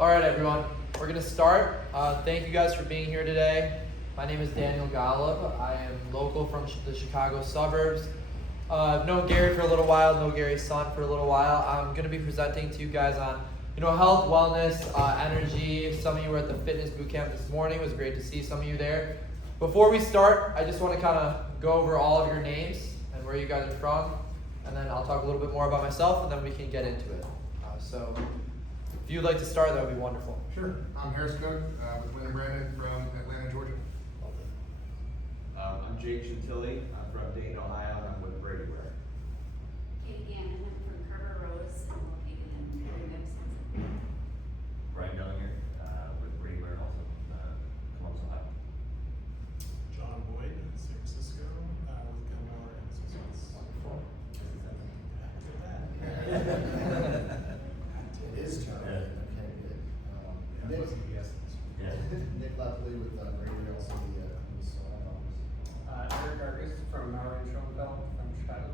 All right, everyone, we're going to start. Thank you guys for being here today. My name is Daniel Golub. I am local from the Chicago suburbs. I've known Gary for a little while, known Gary's son for a little while. I'm going to be presenting to you guys on, health, wellness, energy. Some of you were at the fitness boot camp this morning. It was great to see some of you there. Before we start, I just want to kind of go over all of your names and where you guys are from, and then I'll talk a little bit more about myself, and then we can get into it. So if you'd like to start, that would be wonderful. Sure. I'm Harris Cook with Lynn and Brandon from Atlanta, Georgia. I'm Jake Chantilly. I'm from Dayton, Ohio, and I'm with Brady Ware. Katie Ann, I'm from Carver Rose. I'm located in Perry, Wisconsin. Brian Dellinger with Brady Ware, also Columbus, Ohio. John Boyd in San Francisco with Gunmiller and Associates. Wonderful. It is John. Yeah. Okay, good. Yeah, Nick, wasn't yes. Yeah. Nick Leftley with Brady, also the Columbus office. Eric Argus from Maury and Schoenfeld from Chicago.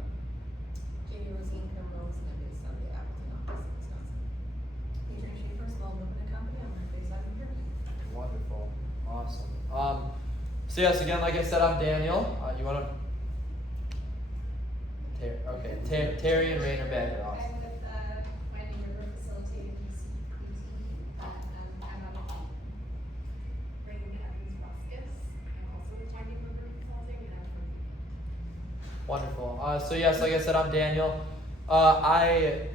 Jamie Rosine from Rose, and I'm based out of the Appleton office in Wisconsin. Adrian Schaefer, Small Movement Company, I'm based out of New Jersey. Wonderful. Awesome. So yes, again, like I said, I'm Daniel. You want to? Terry and Rain are back here. Awesome. I'm with Finding River Facilitating PT. I'm on Raymond Evans Vasquez. I'm also with Finding River Consulting, and I'm from Wonderful. So yes, like I said, I'm Daniel. I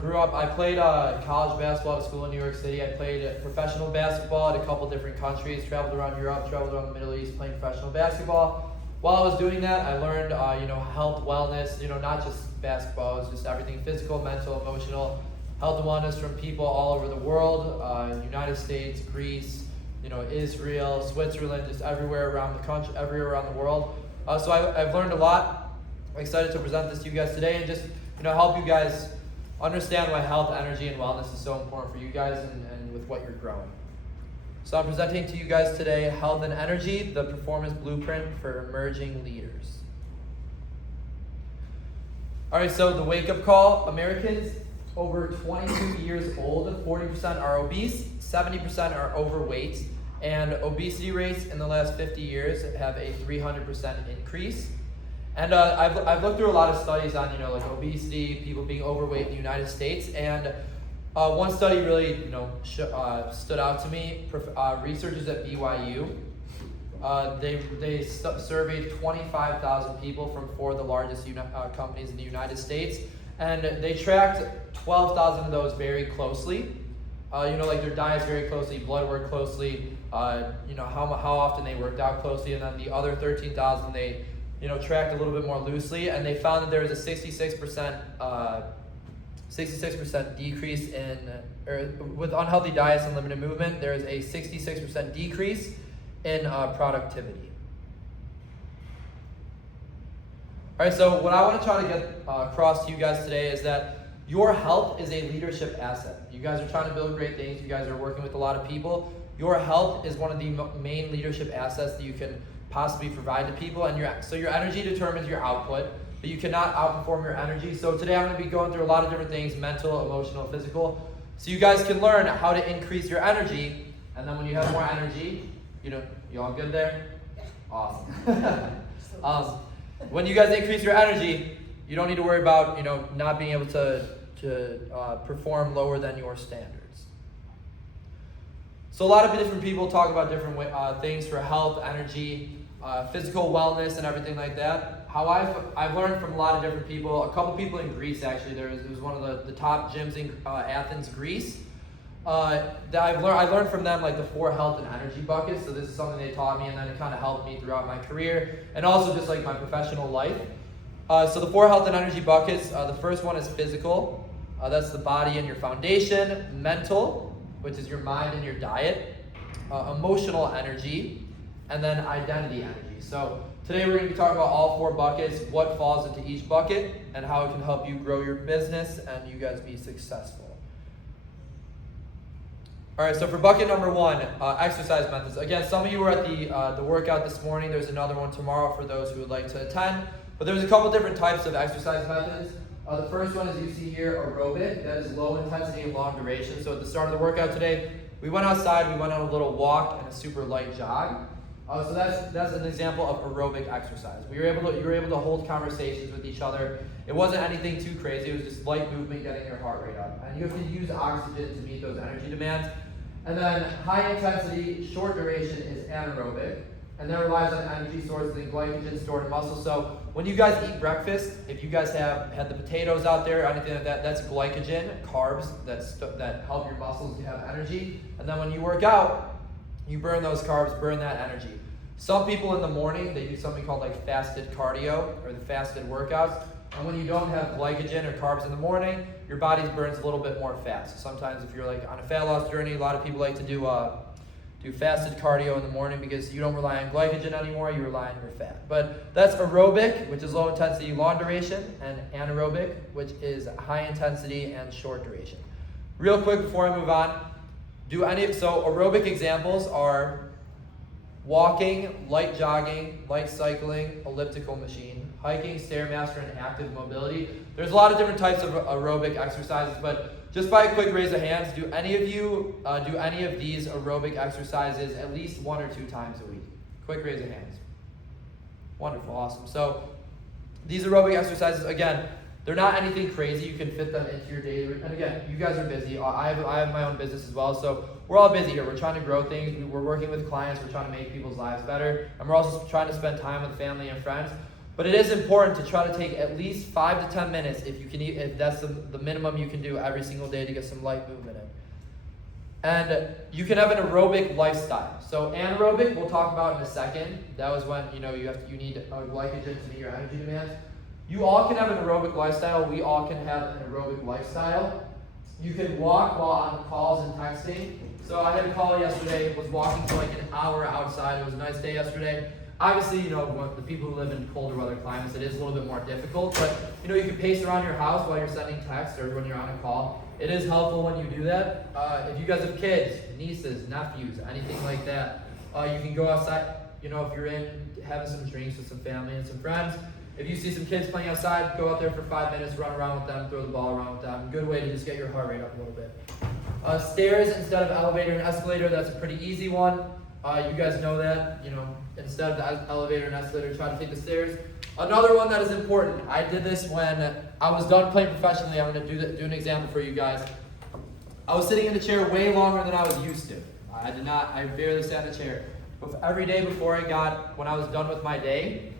grew up. I played college basketball at a school in New York City. I played professional basketball at a couple different countries. Traveled around Europe. Traveled around the Middle East playing professional basketball. While I was doing that, I learned, health, wellness. Not just basketball. It's just everything: physical, mental, emotional, health and wellness from people all over the world. United States, Greece, Israel, Switzerland, just everywhere around the country, everywhere around the world. So I've learned a lot. I'm excited to present this to you guys today and just help you guys understand why health, energy, and wellness is so important for you guys and with what you're growing. So I'm presenting to you guys today Health and Energy, the Performance Blueprint for Emerging Leaders. All right, so the wake-up call: Americans over 22 years old, 40% are obese, 70% are overweight, and obesity rates in the last 50 years have a 300% increase. And I've looked through a lot of studies on obesity, people being overweight in the United States, and one study really stood out to me. Researchers at BYU they surveyed 25,000 people from 4 of the largest companies in the United States, and they tracked 12,000 of those very closely. Their diets very closely, blood work closely, how often they worked out closely, and then the other 13,000 they tracked a little bit more loosely, and they found that there was a 66% decrease with unhealthy diets and limited movement. There is a 66% decrease in productivity. All right, so what I want to try to get across to you guys today is that your health is a leadership asset. You guys are trying to build great things. You guys are working with a lot of people. Your health is one of the main leadership assets that you can possibly provide to people, and your energy determines your output, but you cannot outperform your energy. So today I'm going to be going through a lot of different things: mental, emotional, physical, so you guys can learn how to increase your energy, and then when you have more energy, you all good there? Awesome. When you guys increase your energy, you don't need to worry about not being able to perform lower than your standards. So a lot of different people talk about different things for health, energy, physical wellness, and everything like that. How I've learned from a lot of different people. A couple people in Greece, actually. It was one of the top gyms in Athens, Greece. That I learned from them the 4 health and energy buckets. So this is something they taught me, and then it kind of helped me throughout my career and also just my professional life. So the 4 health and energy buckets. The first one is physical. That's the body and your foundation. Mental, which is your mind and your diet. Emotional energy, and then identity energy. So today we're going to be talking about all 4 buckets, what falls into each bucket, and how it can help you grow your business and you guys be successful. All right, so for bucket number 1, exercise methods. Again, some of you were at the workout this morning. There's another one tomorrow for those who would like to attend. But there's a couple different types of exercise methods. The first one, as you see here, aerobic. That is low intensity and long duration. So at the start of the workout today, we went outside, we went on a little walk and a super light jog. So that's an example of aerobic exercise. You were able to hold conversations with each other. It wasn't anything too crazy. It was just light movement, getting your heart rate up. And you have to use oxygen to meet those energy demands. And then high intensity, short duration is anaerobic, and that relies on energy sources and glycogen stored in muscle. So when you guys eat breakfast, if you guys have had the potatoes out there or anything like that, that's glycogen, carbs that help your muscles have energy. And then when you work out, you burn those carbs, burn that energy. Some people in the morning, they do something called like fasted cardio or the fasted workouts. And when you don't have glycogen or carbs in the morning, your body burns a little bit more fat. So sometimes if you're like on a fat loss journey, a lot of people like to do fasted cardio in the morning because you don't rely on glycogen anymore, you rely on your fat. But that's aerobic, which is low intensity, long duration, and anaerobic, which is high intensity and short duration. Real quick before I move on, so aerobic examples are walking, light jogging, light cycling, elliptical machine, hiking, Stairmaster, and active mobility. There's a lot of different types of aerobic exercises, but just by a quick raise of hands, do any of you do any of these aerobic exercises at least 1 or 2 times a week? Quick raise of hands. Wonderful, awesome. So these aerobic exercises, again, they're not anything crazy. You can fit them into your daily routine. And again, you guys are busy. I have my own business as well, so we're all busy here. We're trying to grow things. We're working with clients. We're trying to make people's lives better. And we're also trying to spend time with family and friends. But it is important to try to take at least 5 to 10 minutes if you can, if that's the minimum you can do every single day to get some light movement in. And you can have an aerobic lifestyle. So anaerobic, we'll talk about in a second. That was when you need glycogen to meet your energy demands. You all can have an aerobic lifestyle. We all can have an aerobic lifestyle. You can walk while on calls and texting. So I had a call yesterday, was walking for like an hour outside. It was a nice day yesterday. Obviously, the people who live in colder weather climates, it is a little bit more difficult, but you can pace around your house while you're sending texts or when you're on a call. It is helpful when you do that. If you guys have kids, nieces, nephews, anything like that, you can go outside, if you're having some drinks with some family and some friends. If you see some kids playing outside, go out there for 5 minutes, run around with them, throw the ball around with them. Good way to just get your heart rate up a little bit. Stairs instead of elevator and escalator, that's a pretty easy one. You guys know that, instead of the elevator and escalator, try to take the stairs. Another one that is important, I did this when I was done playing professionally. I'm going to do an example for you guys. I was sitting in the chair way longer than I was used to. I barely sat in the chair. But every day when I was done with my day,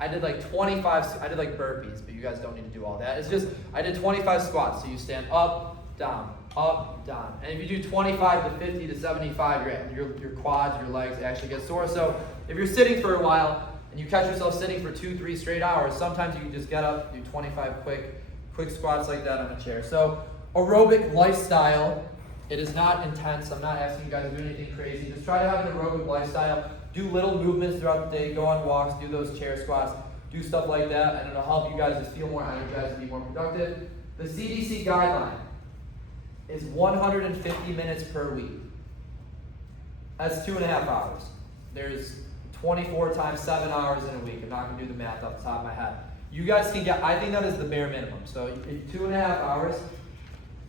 I did like burpees, but you guys don't need to do all that. It's just, I did 25 squats. So you stand up, down. And if you do 25 to 50 to 75, your quads, your legs actually get sore. So if you're sitting for a while and you catch yourself sitting for 2-3 straight hours, sometimes you can just get up, do 25 quick squats like that on a chair. So aerobic lifestyle, it is not intense. I'm not asking you guys to do anything crazy. Just try to have an aerobic lifestyle. Do little movements throughout the day. Go on walks, do those chair squats, do stuff like that, and it'll help you guys just feel more energized and be more productive. The CDC guideline is 150 minutes per week. That's 2.5 hours. There's 24 times 7 hours in a week. I'm not going to do the math off the top of my head. You guys can I think that is the bare minimum. So in 2.5 hours,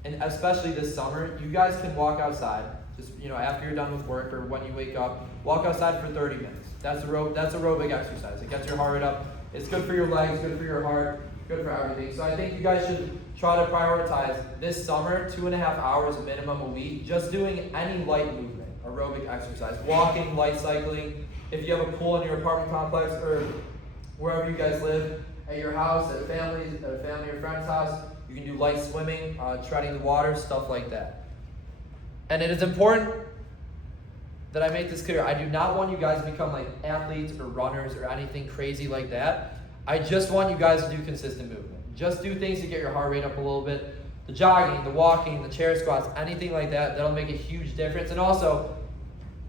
and especially this summer, you guys can walk outside, just after you're done with work or when you wake up, walk outside for 30 minutes. That's aerobic exercise. It gets your heart rate up. It's good for your legs, good for your heart, good for everything. So I think you guys should try to prioritize this summer 2.5 hours minimum a week, just doing any light movement, aerobic exercise, walking, light cycling. If you have a pool in your apartment complex or wherever you guys live, at your house, at a family or friend's house, you can do light swimming, treading the water, stuff like that. And it is important that I make this clear. I do not want you guys to become like athletes or runners or anything crazy like that. I just want you guys to do consistent movement. Just do things to get your heart rate up a little bit. The jogging, the walking, the chair squats, anything like that, that'll make a huge difference. And also,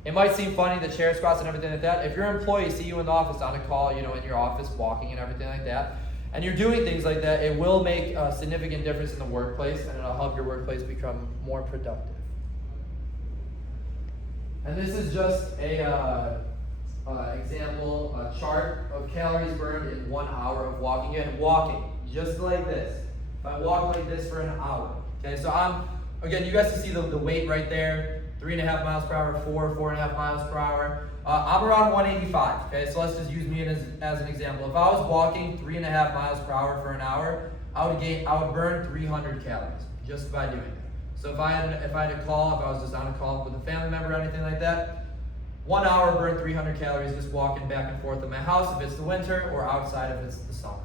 it might seem funny, the chair squats and everything like that. If your employees see you in the office on a call, in your office walking and everything like that, and you're doing things like that, it will make a significant difference in the workplace, and it'll help your workplace become more productive. And this is just a example, a chart of calories burned in 1 hour of walking. Again, walking, just like this. If if I walk like this for an hour, okay, so again, you guys can see the weight right there, 3.5 miles per hour, 4.5 miles per hour. I'm around 185, okay, so let's just use me as an example. If I was walking 3.5 miles per hour for an hour, I would burn 300 calories just by doing it. So if I had a call, if I was just on a call with a family member or anything like that, 1 hour burn 300 calories just walking back and forth in my house if it's the winter, or outside if it's the summer.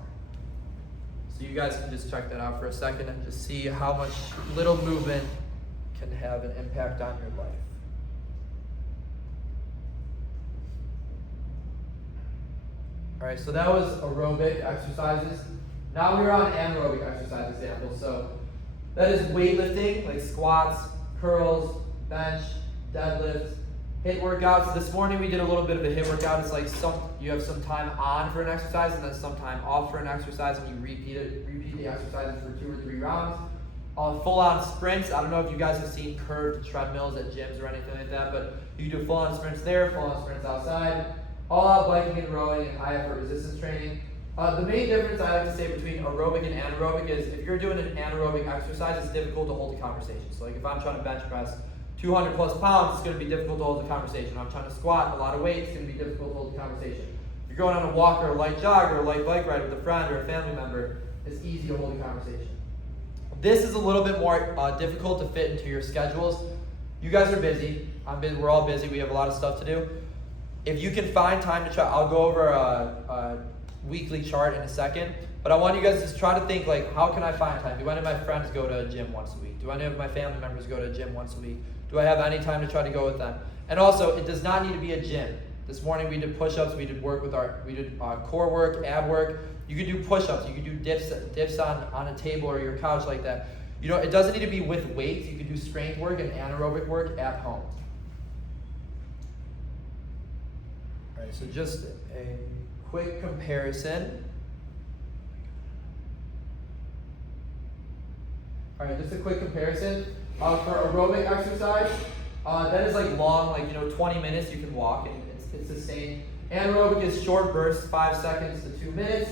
So you guys can just check that out for a second and just see how much little movement can have an impact on your life. All right, so that was aerobic exercises. Now we're on anaerobic exercise examples. So that is weightlifting, like squats, curls, bench, deadlifts, hit workouts. This morning we did a little bit of a hit workout. It's like you have some time on for an exercise and then some time off for an exercise, and you repeat the exercises for 2 or 3 rounds. Full-on sprints. I don't know if you guys have seen curved treadmills at gyms or anything like that, but you can do full-on sprints there, full-on sprints outside, all-out biking and rowing, and high effort resistance training. The main difference I like to say between aerobic and anaerobic is if you're doing an anaerobic exercise, it's difficult to hold a conversation. So like if I'm trying to bench press 200 plus pounds, it's going to be difficult to hold a conversation. If I'm trying to squat a lot of weight, it's going to be difficult to hold a conversation. If you're going on a walk or a light jog or a light bike ride with a friend or a family member, it's easy to hold a conversation. This is a little bit more difficult to fit into your schedules. You guys are busy. We're all busy. We have a lot of stuff to do. If you can find time to try, I'll go over a weekly chart in a second, but I want you guys to try to think like, how can I find time? Do any of my friends go to a gym once a week? Do any of my family members go to a gym once a week? Do I have any time to try to go with them? And also, it does not need to be a gym. This morning we did push-ups, we did core work, ab work. You could do push-ups, you could do dips on a table or your couch like that. You know, it doesn't need to be with weights. You could do strength work and anaerobic work at home. All right, so just a quick comparison. All right, just a quick comparison. For aerobic exercise, that is like long, 20 minutes you can walk, and it's the same. Anaerobic is short bursts, 5 seconds to 2 minutes.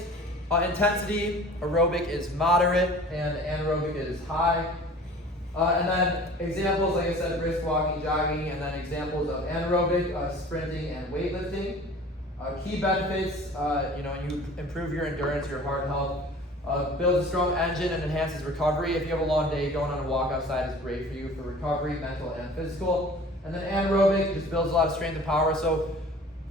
Intensity, aerobic is moderate, and anaerobic is high. And then examples, like I said, brisk walking, jogging, and then examples of anaerobic, sprinting and weightlifting. Key benefits, you improve your endurance, your heart health, builds a strong engine and enhances recovery. If you have a long day, going on a walk outside is great for you for recovery, mental and physical. And then anaerobic just builds a lot of strength and power. So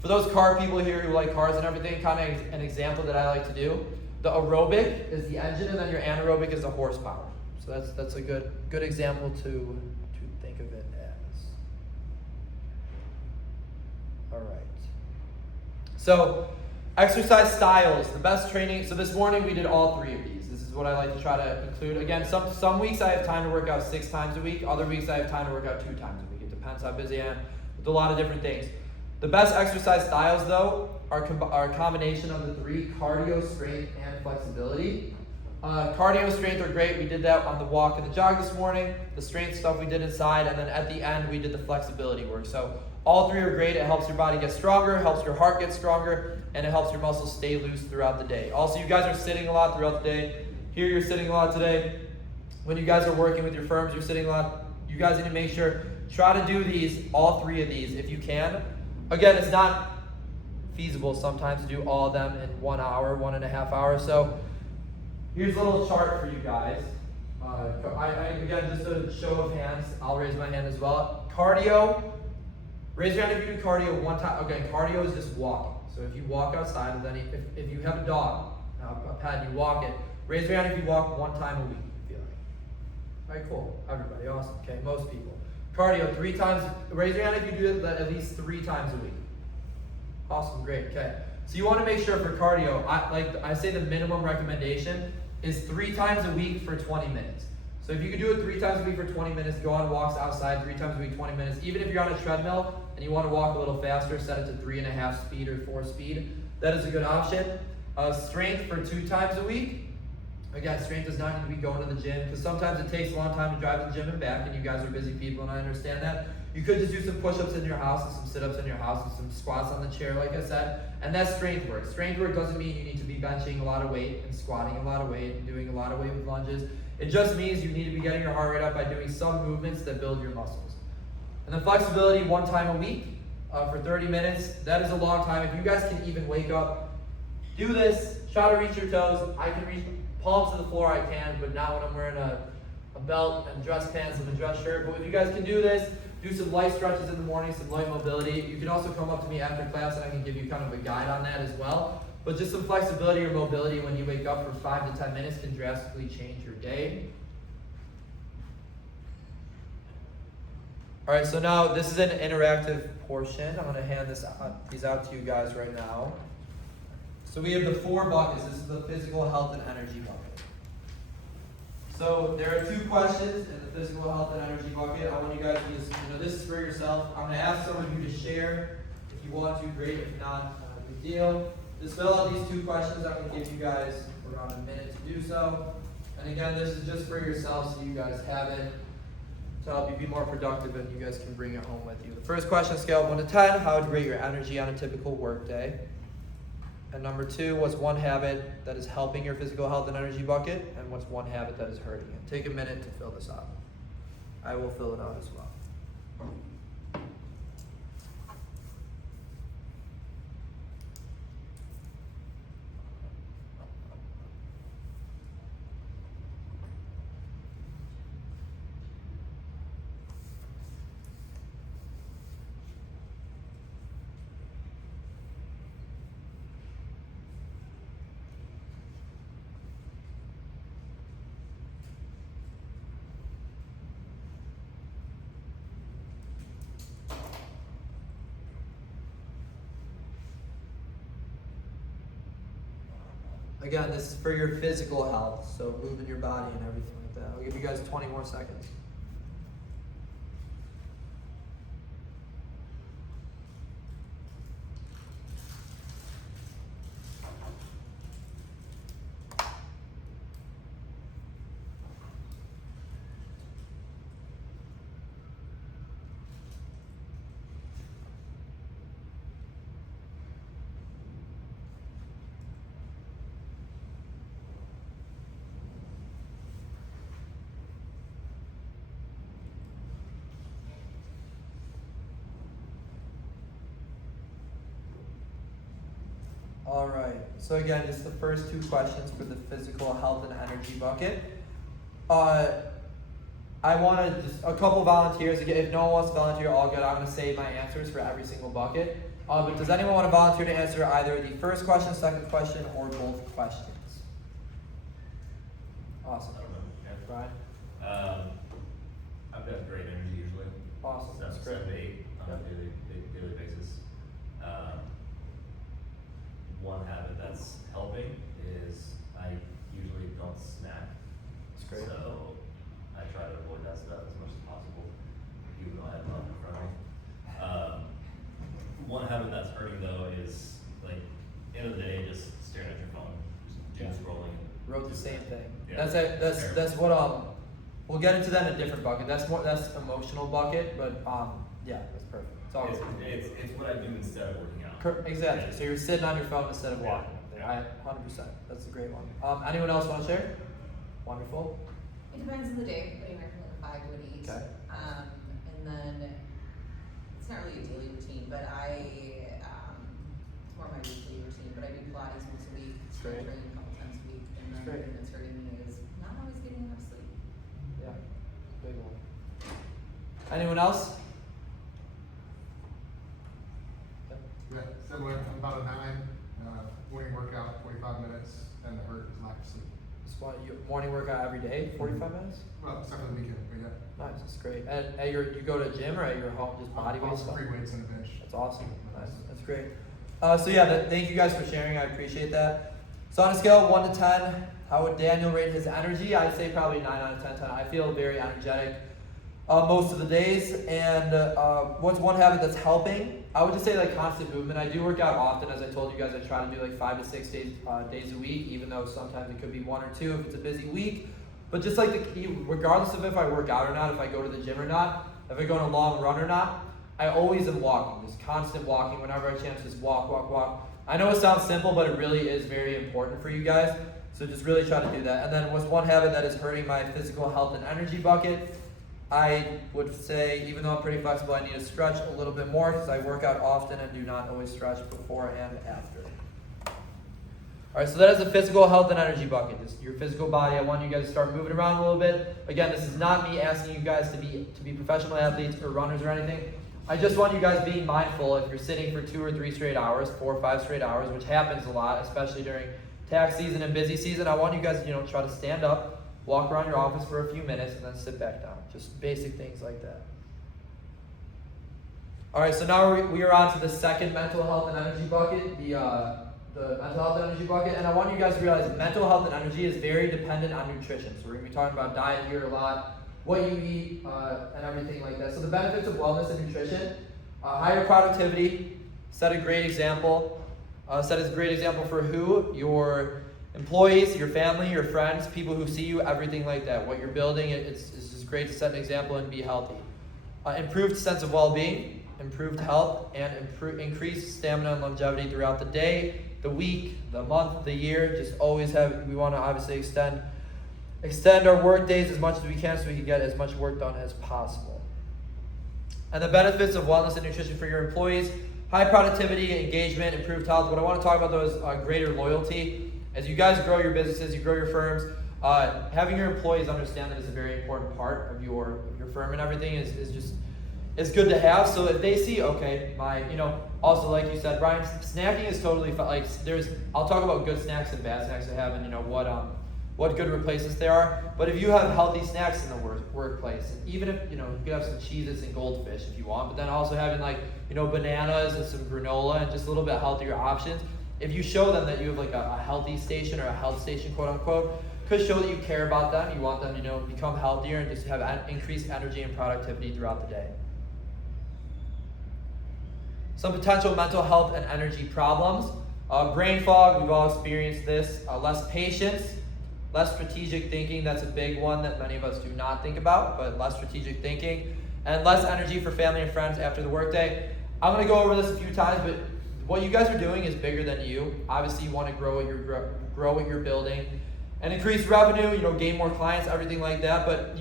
for those car people here who like cars and everything, kind of an example that I like to do, the aerobic is the engine and then your anaerobic is the horsepower. So that's a good example to think of it as. All right. So exercise styles, the best training. So this morning we did all 3 of these. This is what I like to try to include. Again, some weeks I have time to work out 6 times a week. Other weeks I have time to work out 2 times a week. It depends how busy I am with a lot of different things. The best exercise styles, though, are a combination of the 3: cardio, strength, and flexibility. Cardio, strength are great. We did that on the walk and the jog this morning. The strength stuff we did inside, and then at the end we did the flexibility work. So all 3 are great. It helps your body get stronger, helps your heart get stronger, and it helps your muscles stay loose throughout the day. Also, you guys are sitting a lot throughout the day. Here you're sitting a lot today. When you guys are working with your firms, you're sitting a lot. You guys need to make sure, try to do all 3 of these if you can. Again, it's not feasible sometimes to do all of them in 1 hour, 1.5 hours. So here's a little chart for you guys. Again, just a show of hands. I'll raise my hand as well. Cardio. Raise your hand if you do cardio 1 time. Okay, cardio is just walking. So if you walk outside, and then if you have a dog, a pet, you walk it. Raise your hand if you walk 1 time a week. You feel like. All right, cool. Everybody, awesome. Okay, most people. Cardio 3 times. Raise your hand if you do it at least 3 times a week. Awesome, great. Okay. So you want to make sure for cardio, I say the minimum recommendation is 3 times a week for 20 minutes. So if you can do it 3 times a week for 20 minutes, go on walks outside 3 times a week, 20 minutes. Even if you're on a treadmill and you want to walk a little faster, set it to 3.5 speed or 4 speed. That is a good option. Strength for 2 times a week. Again, strength does not need to be going to the gym, because sometimes it takes a long time to drive to the gym and back, and you guys are busy people, and I understand that. You could just do some push-ups in your house, and some sit-ups in your house, and some squats on the chair, like I said, and that's strength work. Strength work doesn't mean you need to be benching a lot of weight, and squatting a lot of weight, and doing a lot of weight with lunges. It just means you need to be getting your heart rate up by doing some movements that build your muscles. And then flexibility, 1 time a week, for 30 minutes. That is a long time. If you guys can even wake up, do this, try to reach your toes. I can reach palms to the floor, I can, but not when I'm wearing a belt and dress pants and a dress shirt. But if you guys can do this, do some light stretches in the morning, some light mobility. You can also come up to me after class and I can give you kind of a guide on that as well. But just some flexibility or mobility when you wake up for 5 to 10 minutes can drastically change your day. All right, so now this is an interactive portion. I'm gonna hand these out to you guys right now. So we have the 4 buckets. This is the physical health and energy bucket. So there are 2 questions in the physical health and energy bucket. I want you guys to just, this is for yourself. I'm gonna ask some of you to share. If you want to, great. If not, not a big deal. Just fill out these 2 questions. I'm gonna give you guys around a minute to do so. And again, this is just for yourself, so you guys have it to help you be more productive, and you guys can bring it home with you. The first question, scale of 1 to 10, how would you rate your energy on a typical work day? And number 2, what's one habit that is helping your physical health and energy bucket? And what's one habit that is hurting it? Take a minute to fill this out. I will fill it out as well. Again, this is for your physical health, so moving your body and everything like that. I'll give you guys 20 more seconds. All right, so again, just the first 2 questions for the physical health and energy bucket. I wanted just a couple volunteers. Again, if no one wants to volunteer, all good. I'm gonna save my answers for every single bucket. But does anyone want to volunteer to answer either the first question, second question, or both questions? Awesome. I don't know. Yeah. Brian? I've got great energy usually. Awesome, that's great. 7 to 8 on a daily basis. One habit that's helping is I usually don't snack. That's great. So I try to avoid that stuff as much as possible, even though I have nothing in front of me. One habit that's hurting though is like end of the day just staring at your phone, just doom scrolling. Wrote the same thing. Yeah. That's what we'll get into that in a different bucket. That's emotional bucket, but yeah, that's perfect. It's all good. It's what I do instead of working out. Exactly. Yeah. So you're sitting on your phone instead of Yeah. walking up there. Yeah. 100%. That's a great one. Anyone else want to share? Wonderful. It depends on the day, but anywhere from like 5 to an 8. Okay. And then it's not really a daily routine, but it's more my weekly routine. But I do Pilates once a week, Great. strength training a couple times a week, and then the Great. thing that's hurting me is not always getting enough sleep. Yeah. Big one. Anyone else? Yeah, similar, I'm about a 9, morning workout, 45 minutes, and the hurt is lack of sleep. Morning workout every day, 45 minutes? Well, except for the weekend, but yeah. Nice, that's great. And you go to a gym or at your home, just body weight stuff? Free weights and a bench. That's awesome. Nice. That's great. So yeah, thank you guys for sharing. I appreciate that. So on a scale of 1 to 10, how would Daniel rate his energy? I'd say probably 9 out of 10. I feel very energetic. most of the days. And what's one habit that's helping? I would just say like constant movement. I do work out often, as I told you guys. I try to do like 5 to 6 days a week, even though sometimes it could be 1 or 2 if it's a busy week. But just like the key, regardless of if I work out or not, if I go to the gym or not, if I go on a long run or not, I always am walking, just constant walking. Whenever I chance, just walk. I know it sounds simple, but it really is very important for you guys. So just really try to do that. And then what's one habit that is hurting my physical health and energy bucket? I would say, even though I'm pretty flexible, I need to stretch a little bit more because I work out often and do not always stretch before and after. All right, so that is the physical health and energy bucket. Just your physical body. I want you guys to start moving around a little bit. Again, this is not me asking you guys to be professional athletes or runners or anything. I just want you guys being mindful if you're sitting for 2 or 3 straight hours, 4 or 5 straight hours, which happens a lot, especially during tax season and busy season. I want you guys to try to stand up, walk around your office for a few minutes, and then sit back down. Just basic things like that. All right, so now we are on to the second mental health and energy bucket, the mental health and energy bucket. And I want you guys to realize mental health and energy is very dependent on nutrition. So we're going to be talking about diet here a lot, what you eat, and everything like that. So the benefits of wellness and nutrition: higher productivity. Set a great example. Set a great example for who? Your employees, your family, your friends, people who see you, everything like that. What you're building, it's just great to set an example and be healthy. Improved sense of well-being, improved health, and increased stamina and longevity throughout the day, the week, the month, the year. Just always we want to obviously extend our work days as much as we can so we can get as much work done as possible. And the benefits of wellness and nutrition for your employees: high productivity, engagement, improved health. What I want to talk about though is greater loyalty. As you guys grow your businesses, you grow your firms, having your employees understand that is a very important part of your firm and everything is good to have. So if they see, okay, also like you said, Brian, snacking is totally fine. I'll talk about good snacks and bad snacks I have and what good replacements there are. But if you have healthy snacks in the workplace, and even if you could have some Cheez-Its and Goldfish if you want, but then also having bananas and some granola and just a little bit healthier options. If you show them that you have a healthy station or a health station, quote unquote, could show that you care about them. You want them to become healthier and just have increased energy and productivity throughout the day. Some potential mental health and energy problems: brain fog. We've all experienced this. Less patience, less strategic thinking. That's a big one that many of us do not think about, but less strategic thinking, and less energy for family and friends after the workday. I'm going to go over this a few times, but what you guys are doing is bigger than you. Obviously, you want to grow what you're building and increase revenue, gain more clients, everything like that. But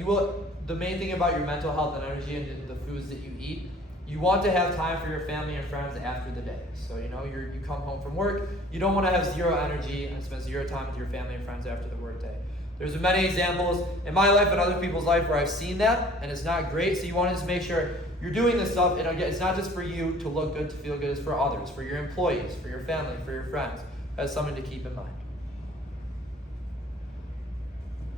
the main thing about your mental health and energy and the foods that you eat, you want to have time for your family and friends after the day. So, you come home from work, you don't want to have zero energy and spend zero time with your family and friends after the workday. There's many examples in my life and other people's life where I've seen that, and it's not great. So you want to just make sure you're doing this stuff, and again, it's not just for you to look good, to feel good, it's for others, for your employees, for your family, for your friends. That's something to keep in mind.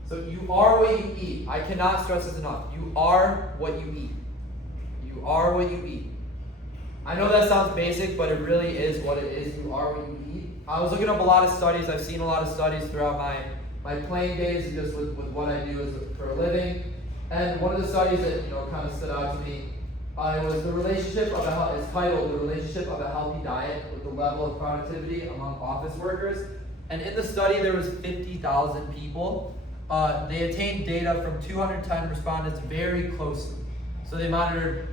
So you are what you eat. I cannot stress this enough. You are what you eat. You are what you eat. I know that sounds basic, but it really is what it is. You are what you eat. I was looking up a lot of studies. I've seen a lot of studies throughout my playing days and just with what I do for a living. And one of the studies that kind of stood out to me, it was the relationship of it's titled "The Relationship of a Healthy Diet with the Level of Productivity Among Office Workers." And in the study, there was 50,000 people. They attained data from 210 respondents very closely. So they monitored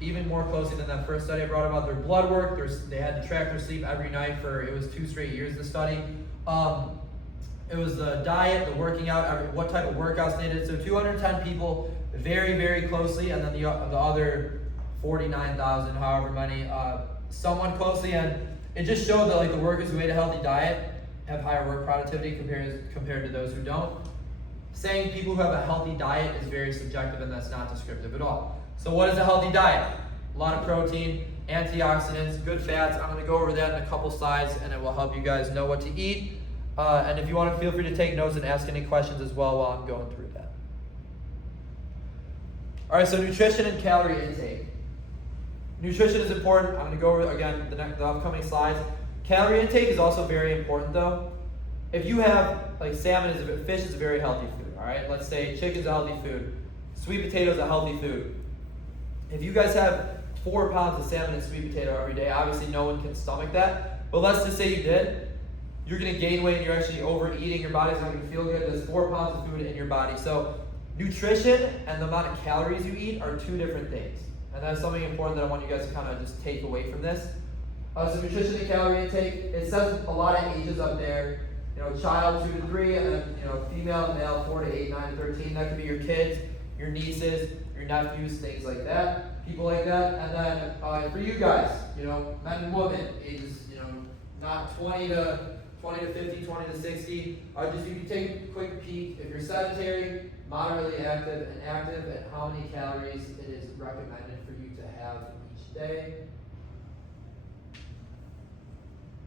even more closely than that first study I brought about their blood work. They had to track their sleep every night it was 2 straight years, the study. It was the diet, the working out, what type of workouts they did. So 210 people very, very closely, and then the other 49,000, however many, somewhat closely. And it just showed that the workers who ate a healthy diet have higher work productivity compared to those who don't. Saying people who have a healthy diet is very subjective, and that's not descriptive at all. So what is a healthy diet? A lot of protein, antioxidants, good fats. I'm going to go over that in a couple slides, and it will help you guys know what to eat. And if you want to, feel free to take notes and ask any questions as well while I'm going through that. All right, so nutrition and calorie intake. Nutrition is important. I'm going to go over, again, the upcoming slides. Calorie intake is also very important, though. If you have, fish is a very healthy food, all right? Let's say chicken's a healthy food. Sweet potato is a healthy food. If you guys have 4 pounds of salmon and sweet potato every day, obviously no one can stomach that. But let's just say you did. You're gonna gain weight and you're actually overeating, your body's not gonna feel good. There's 4 pounds of food in your body. So nutrition and the amount of calories you eat are 2 different things. And that's something important that I want you guys to kind of just take away from this. So nutrition and calorie intake, it says a lot of ages up there. You know, child 2 to 3, and then, you know, female and male 4 to 8, 9 to 13. That could be your kids, your nieces, your nephews, things like that, people like that. And then for you guys, you know, men and women, ages, you know, not 20 to 50, 20 to 60. Just you can take a quick peek. If you're sedentary, moderately active, and active, and how many calories it is recommended for you to have each day.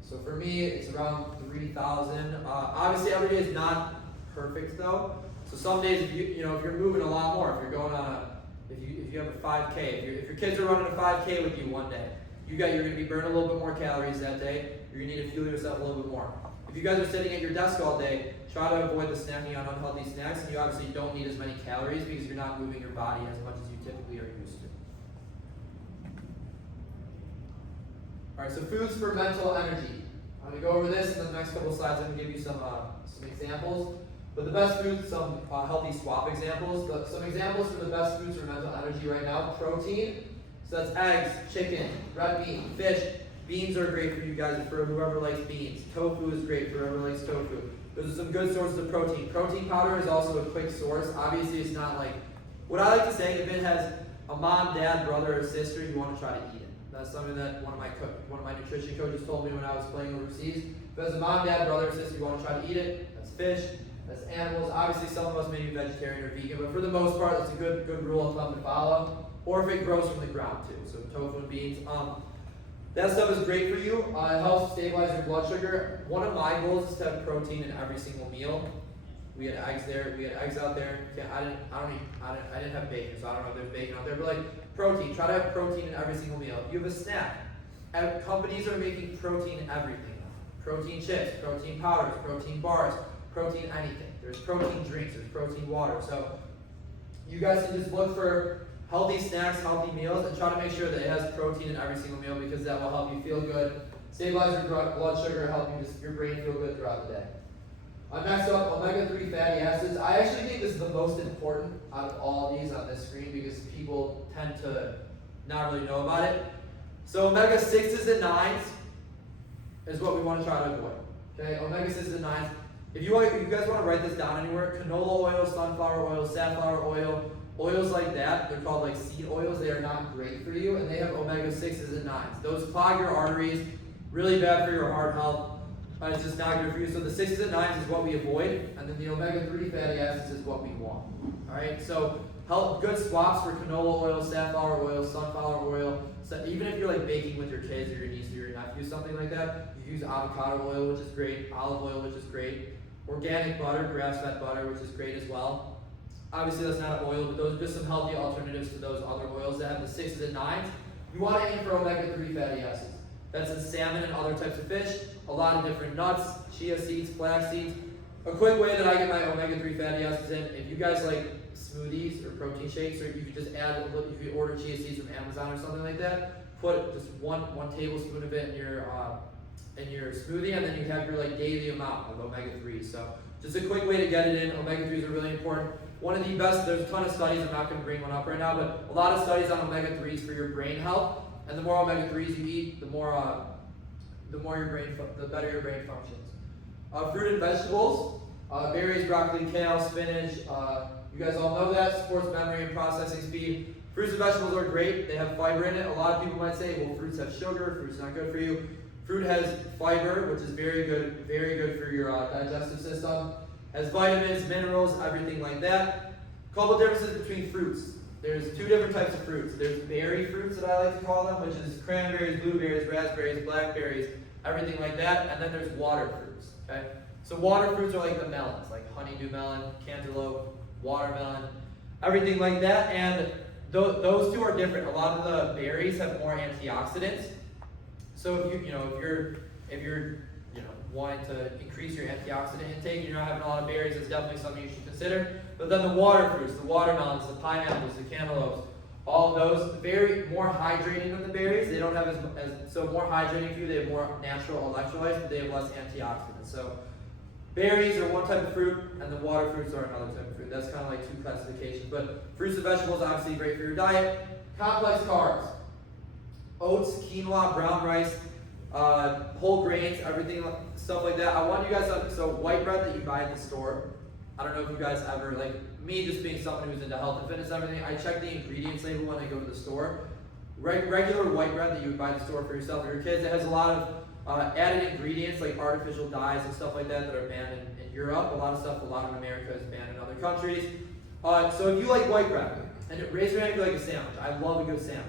So for me, it's around 3,000. Obviously, every day is not perfect though. So some days, if if you're moving a lot more, if you're going on if you have a 5K, if your kids are running a 5K with you one day, you're going to be burning a little bit more calories that day. You're going to need to fuel yourself a little bit more. If you guys are sitting at your desk all day, try to avoid the snacking on unhealthy snacks, and you obviously don't need as many calories because you're not moving your body as much as you typically are used to. Alright, so foods for mental energy. I'm going to go over this in the next couple of slides. I'm going to give you some examples. But the best foods, some healthy swap examples. Some examples for the best foods for mental energy right now. Protein, so that's eggs, chicken, red meat, fish. Beans are great for you guys, for whoever likes beans. Tofu is great for whoever likes tofu. Those are some good sources of protein. Protein powder is also a quick source. Obviously, it's not like, what I like to say, if it has a mom, dad, brother, or sister, you want to try to eat it. That's something that one of my nutrition coaches told me when I was playing overseas. If it has a mom, dad, brother, or sister, you want to try to eat it. That's fish. That's animals. Obviously, some of us may be vegetarian or vegan, but for the most part, it's a good rule of thumb to follow. Or if it grows from the ground too, so tofu and beans. That stuff is great for you. It helps stabilize your blood sugar. One of my goals is to have protein in every single meal. We had eggs there. We had eggs out there. I didn't have bacon, so I don't know if there's bacon out there. But like protein, try to have protein in every single meal. If you have a snack, companies are making protein in everything. Protein chips, protein powders, protein bars, protein anything. There's protein drinks. There's protein water. So you guys can just look for healthy snacks, healthy meals, and try to make sure that it has protein in every single meal because that will help you feel good, stabilize your blood sugar, help your brain feel good throughout the day. Next up, omega-3 fatty acids. I actually think this is the most important out of all of these on this screen because people tend to not really know about it. So omega-6s and 9s is what we want to try to avoid. Okay, omega-6s and 9s. If you guys want to write this down anywhere, canola oil, sunflower oil, safflower oil, oils like that, they're called like seed oils, they are not great for you, and they have omega-6s and 9s. Those clog your arteries, really bad for your heart health, it's just not good for you. So the 6s and 9s is what we avoid, and then the omega-3 fatty acids is what we want. Alright, so good swaps for canola oil, safflower oil, sunflower oil. So even if you're like baking with your kids or your niece or your nephew, something like that, you use avocado oil, which is great, olive oil, which is great, organic butter, grass-fed butter, which is great as well. Obviously that's not an oil, but those are just some healthy alternatives to those other oils that have the 6s and 9s. You want to aim for omega-3 fatty acids. That's in salmon and other types of fish, a lot of different nuts, chia seeds, flax seeds. A quick way that I get my omega-3 fatty acids in, if you guys like smoothies or protein shakes, or you could just add, if you order chia seeds from Amazon or something like that, put just one tablespoon of it in your smoothie, and then you have your like daily amount of omega-3. So just a quick way to get it in. Omega-3s are really important. One of the best, there's a ton of studies, I'm not going to bring one up right now, but a lot of studies on omega-3s for your brain health. And the more omega-3s you eat, the better your brain functions. Fruit and vegetables, berries, broccoli, kale, spinach. You guys all know that, supports memory and processing speed. Fruits and vegetables are great. They have fiber in it. A lot of people might say, well, fruits have sugar, fruit's not good for you. Fruit has fiber, which is very good for your digestive system. Has vitamins, minerals, everything like that. A couple differences between fruits. There's 2 different types of fruits. There's berry fruits that I like to call them, which is cranberries, blueberries, raspberries, blackberries, everything like that. And then there's water fruits, okay? So water fruits are like the melons, like honeydew melon, cantaloupe, watermelon, everything like that. And those 2 are different. A lot of the berries have more antioxidants. So if you're wanting to increase your antioxidant intake and you're not having a lot of berries, it's definitely something you should consider. But then the water fruits, the watermelons, the pineapples, the cantaloupes, all of those, very more hydrating than the berries. They don't have so more hydrating for you. They have more natural electrolytes, but they have less antioxidants. So berries are one type of fruit, and the water fruits are another type of fruit. That's kind of like two classifications. But fruits and vegetables, obviously great for your diet. Complex carbs, oats, quinoa, brown rice, whole grains, everything, stuff like that. I want you guys to, so white bread that you buy at the store, I don't know if you guys ever, like me just being someone who's into health and fitness and everything, I check the ingredients label when I go to the store. Regular white bread that you would buy at the store for yourself or your kids, it has a lot of added ingredients like artificial dyes and stuff like that are banned in Europe. A lot of stuff, a lot in America is banned in other countries. So if you like white bread, and raise your hand if you like a sandwich. I love a good sandwich.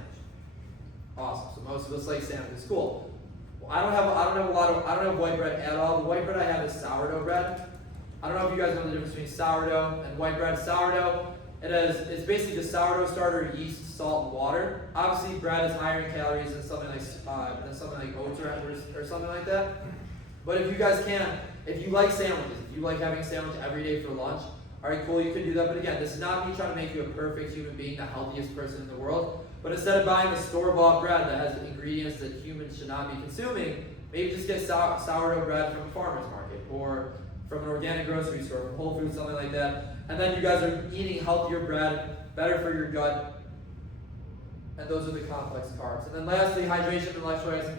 Awesome. So most of us like sandwiches. Cool. Well, I don't have white bread at all. The white bread I have is sourdough bread. I don't know if you guys know the difference between sourdough and white bread. Sourdough, it's basically just sourdough starter, yeast, salt, and water. Obviously, bread is higher in calories than something like oats or something like that. But if you guys if you like sandwiches, if you like having a sandwich every day for lunch, all right, cool, you can do that. But again, this is not me trying to make you a perfect human being, the healthiest person in the world. But instead of buying the store-bought bread that has ingredients that humans should not be consuming, maybe just get sourdough bread from a farmer's market or from an organic grocery store, from Whole Foods, something like that. And then you guys are eating healthier bread, better for your gut. And those are the complex carbs. And then lastly, hydration and electrolytes.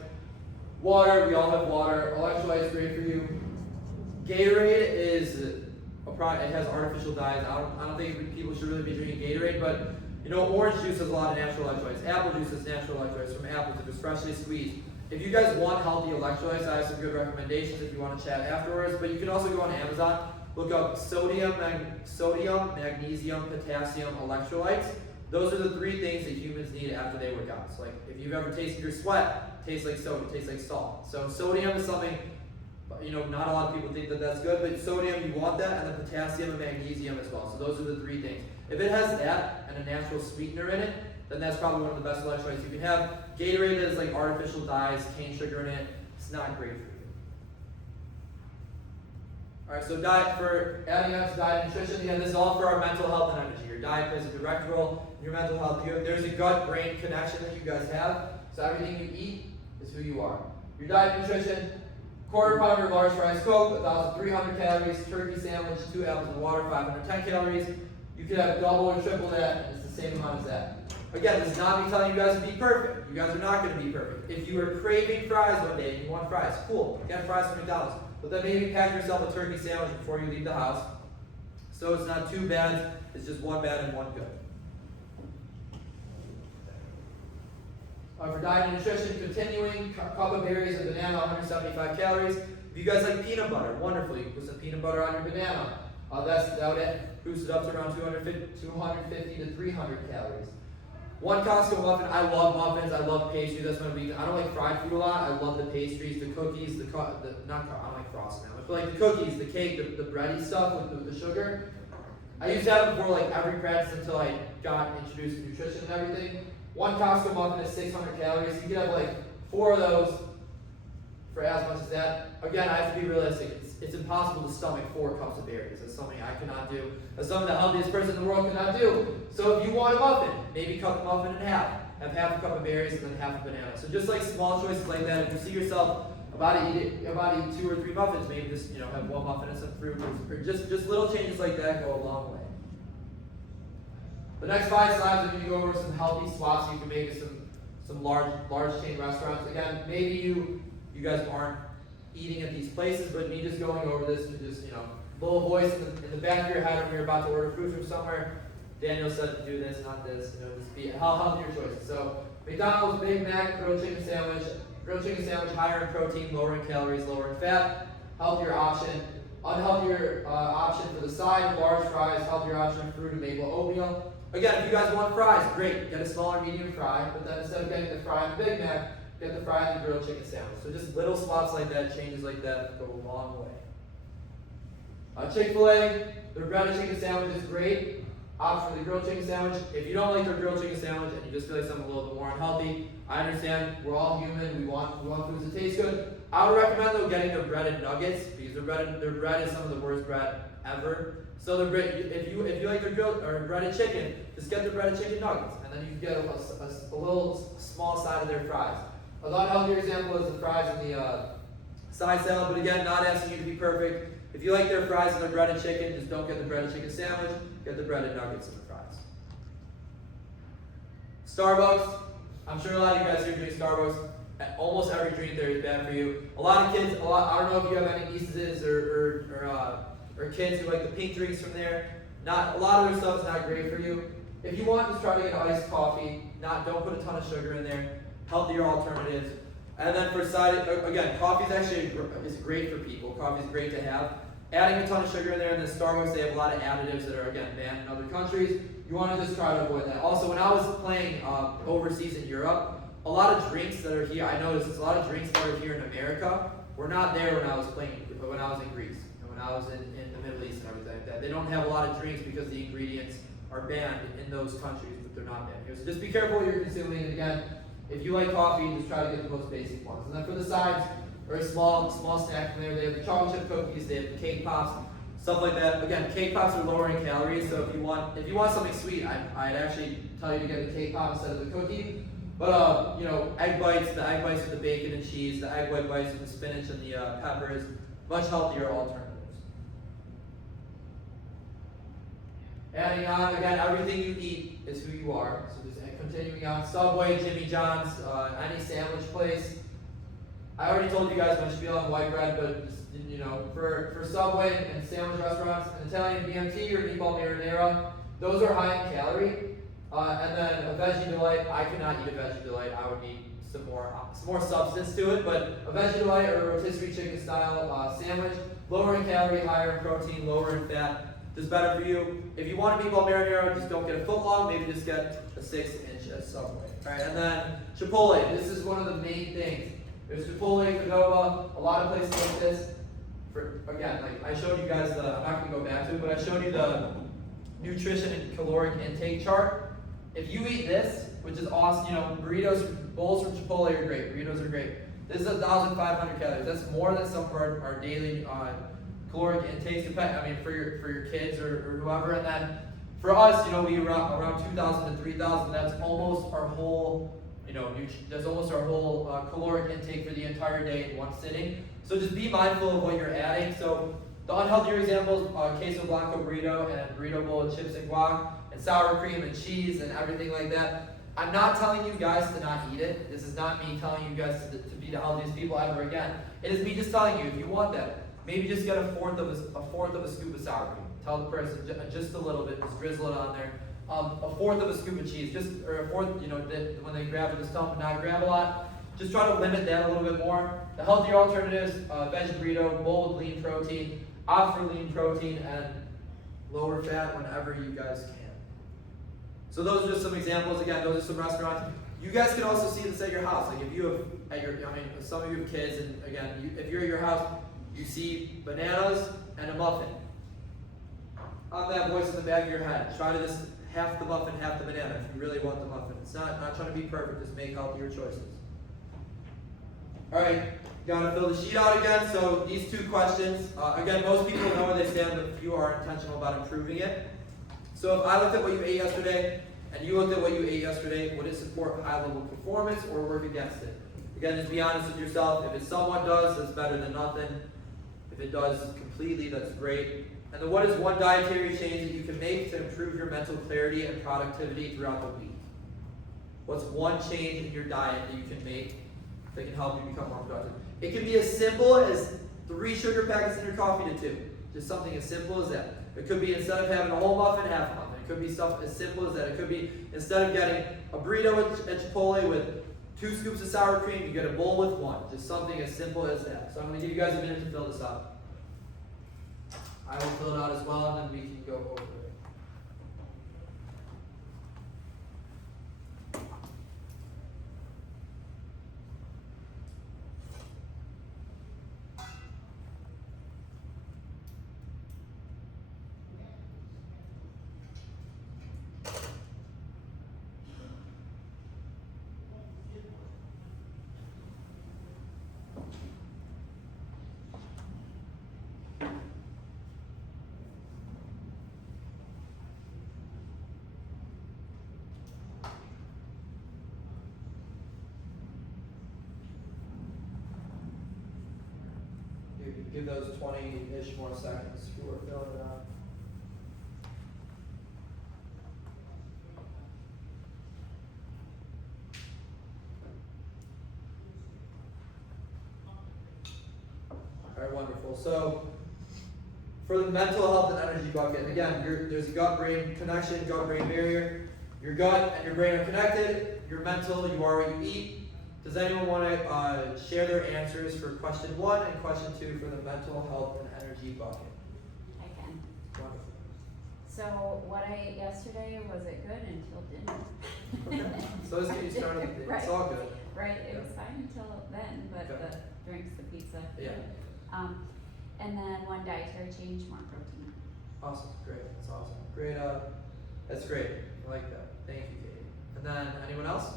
Water, we all have water. Electrolytes, great for you. Gatorade is a product, it has artificial dyes. I don't think people should really be drinking Gatorade, but you know, orange juice has a lot of natural electrolytes. Apple juice has natural electrolytes from apples if it's freshly squeezed. If you guys want healthy electrolytes, I have some good recommendations if you want to chat afterwards. But you can also go on Amazon, look up sodium, magnesium, potassium electrolytes. Those are the three things that humans need after they work out. So like if you've ever tasted your sweat, it tastes like soda, it tastes like salt. So sodium is something, you know, not a lot of people think that that's good, but sodium, you want that, and then potassium and magnesium as well. So those are the three things. If it has that and a natural sweetener in it, then that's probably one of the best electrolytes you can have. Gatorade has like artificial dyes, cane sugar in it. It's not great for you. Alright, so diet, for adding on to diet and nutrition, again, this is all for our mental health and energy. Your diet plays a direct role in your mental health. There's a gut-brain connection that you guys have, so everything you eat is who you are. Your diet and nutrition, quarter pounder large fries Coke, 1,300 calories, turkey sandwich, 2 apples of water, 510 calories. You could have double or triple that, and it's the same amount as that. Again, this is not me telling you guys to be perfect. You guys are not going to be perfect. If you are craving fries one day and you want fries, cool, get fries from McDonald's. But then maybe pack yourself a turkey sandwich before you leave the house. So it's not too bad, it's just one bad and one good. For diet and nutrition, continuing, cup of berries and banana, 175 calories. If you guys like peanut butter, wonderful. You can put some peanut butter on your banana. That would boost it up to around 250 to 300 calories. One Costco muffin. I love muffins. I love pastries. That's my weakness. I don't like fried food a lot. I love the pastries, the cookies, I don't like frosting. But like the cookies, the cake, the bready stuff with the sugar. I used to have it before like every practice until I got introduced to nutrition and everything. One Costco muffin is 600 calories. You can have like 4 of those for as much as that. Again, I have to be realistic. It's impossible to stomach 4 cups of berries. That's something I cannot do. That's something the healthiest person in the world cannot do. So if you want a muffin, maybe cut the muffin in half. Have half a cup of berries and then half a banana. So just like small choices like that, if you see yourself about to eat 2 or 3 muffins, maybe just have 1 muffin and some fruit, or just little changes like that go a long way. The next 5 slides are going to go over some healthy swaps you can make at some large chain restaurants. Again, maybe you guys aren't eating at these places, but me just going over this and just little voice in the back of your head when you're about to order food from somewhere. Daniel said to do this, not this. Just be how healthy your choices. So McDonald's Big Mac grilled chicken sandwich higher in protein, lower in calories, lower in fat. Healthier option. Unhealthier option for the side, large fries. Healthier option, fruit and maple oatmeal. Again, if you guys want fries, great. Get a smaller medium fry, but then instead of getting the fry in the Big Mac, get the fry in the grilled chicken sandwich. So just little swaps like that, changes like that, go a long way. Chick-fil-A, their breaded chicken sandwich is great. Opt for the grilled chicken sandwich. If you don't like their grilled chicken sandwich and you just feel like something a little bit more unhealthy, I understand. We're all human. We want foods that taste good. I would recommend though getting their breaded nuggets because their bread is some of the worst bread ever. So the if you like the grilled or breaded chicken, just get the breaded chicken nuggets, and then you can get a little small side of their fries. A lot healthier example is the fries in the side salad, but again, not asking you to be perfect. If you like their fries and their breaded chicken, just don't get the breaded chicken sandwich, get the breaded nuggets and the fries. Starbucks, I'm sure a lot of you guys here drink Starbucks. Almost every drink there is bad for you. A lot of kids, I don't know if you have any nieces or kids who like the pink drinks from there. A lot of their stuff is not great for you. If you want, just try to get iced coffee. Don't put a ton of sugar in there. Healthier alternatives. And then for side, again, coffee is great for people. Coffee is great to have. Adding a ton of sugar in there, and then Starbucks, they have a lot of additives that are, again, banned in other countries. You want to just try to avoid that. Also, when I was playing overseas in Europe, a lot of drinks that are here, I noticed there's a lot of drinks that are here in America were not there when I was when I was in Greece, and when I was in the Middle East and everything like that. They don't have a lot of drinks because the ingredients are banned in those countries, but they're not banned here. So just be careful what you're consuming, and again, if you like coffee, just try to get the most basic ones. And then for the sides, very small snack from there. They have the chocolate chip cookies, they have the cake pops, stuff like that. Again, cake pops are lower in calories, so if you want something sweet, I'd actually tell you to get the cake pop instead of the cookie. But egg bites, the egg bites with the bacon and cheese, the egg white bites with the spinach and the peppers, much healthier alternatives. Adding on, again, everything you eat is who you are. So just continuing on, Subway, Jimmy John's, any sandwich place. I already told you guys my spiel on white bread, but just, for Subway and sandwich restaurants, an Italian BMT or meatball marinara, those are high in calorie. And then a Veggie Delight, I could not eat a Veggie Delight. I would need some more substance to it. But a Veggie Delight or a rotisserie chicken style sandwich, lower in calorie, higher in protein, lower in fat, just better for you. If you want a meatball marinara, just don't get a foot long. Maybe just get a 6-inch at Subway. All right, and then Chipotle. This is one of the main things. There's Chipotle, Qdoba, a lot of places like this. Again, like I showed you guys I'm not going to go back to it, but I showed you the nutrition and caloric intake chart. If you eat this, which is awesome, burritos, bowls from Chipotle are great. Burritos are great. This is 1,500 calories. That's more than some of our daily caloric intakes. For your kids or whoever. And then for us, we around 2,000 to 3,000. That's almost our whole, that's almost our whole caloric intake for the entire day in one sitting. So just be mindful of what you're adding. So the unhealthier examples, queso blanco burrito and burrito bowl with chips and guac, and sour cream and cheese and everything like that. I'm not telling you guys to not eat it. This is not me telling you guys to be the healthiest people ever again. It is me just telling you, if you want that, maybe just get a fourth of a scoop of sour cream. Tell the person just a little bit, just drizzle it on there. A fourth of a scoop of cheese, or a fourth, when they grab it, just tell them to not grab a lot. Just try to limit that a little bit more. The healthier alternatives, veggie burrito, bowl with lean protein, opt for lean protein, and lower fat whenever you guys can. So those are just some examples. Again, those are some restaurants. You guys can also see this at your house. Like if you have, some of you have kids, and again, if you're at your house, you see bananas and a muffin. On that voice in the back of your head, try to just half the muffin, half the banana if you really want the muffin. It's not trying to be perfect, just make healthier choices. All right, gotta fill the sheet out again. So these 2 questions, again, most people know where they stand, but few are intentional about improving it. So if I looked at what you ate yesterday, and you looked at what you ate yesterday, would it support high-level performance or work against it? Again, just be honest with yourself. If it somewhat does, that's better than nothing. If it does completely, that's great. And then what is one dietary change that you can make to improve your mental clarity and productivity throughout the week? What's one change in your diet that you can make that can help you become more productive? It can be as simple as 3 sugar packets in your coffee to 2. Just something as simple as that. It could be instead of having a whole muffin, half a muffin. It could be stuff as simple as that. It could be instead of getting a burrito at Chipotle with 2 scoops of sour cream, you get a bowl with 1. Just something as simple as that. So I'm going to give you guys a minute to fill this out. I will fill it out as well, and then we can go over it. give those 20-ish more seconds who are filling it out. Alright, wonderful. So, for the mental health and energy bucket, again, there's a gut-brain connection, gut-brain barrier. Your gut and your brain are connected. Your mental, you are what you eat. Does anyone want to share their answers for question 1 and question 2 for the mental health and energy bucket? I can. Wonderful. So what I ate yesterday, was it good until dinner? Okay. So let's get you started. It's Right. all good. Right, it Yeah. was fine until then, but Okay. the drinks, the pizza. Yeah. And then one dietary change, more protein. Awesome. Great. That's awesome. Great. That's great. I like that. Thank you, Katie. And then anyone else?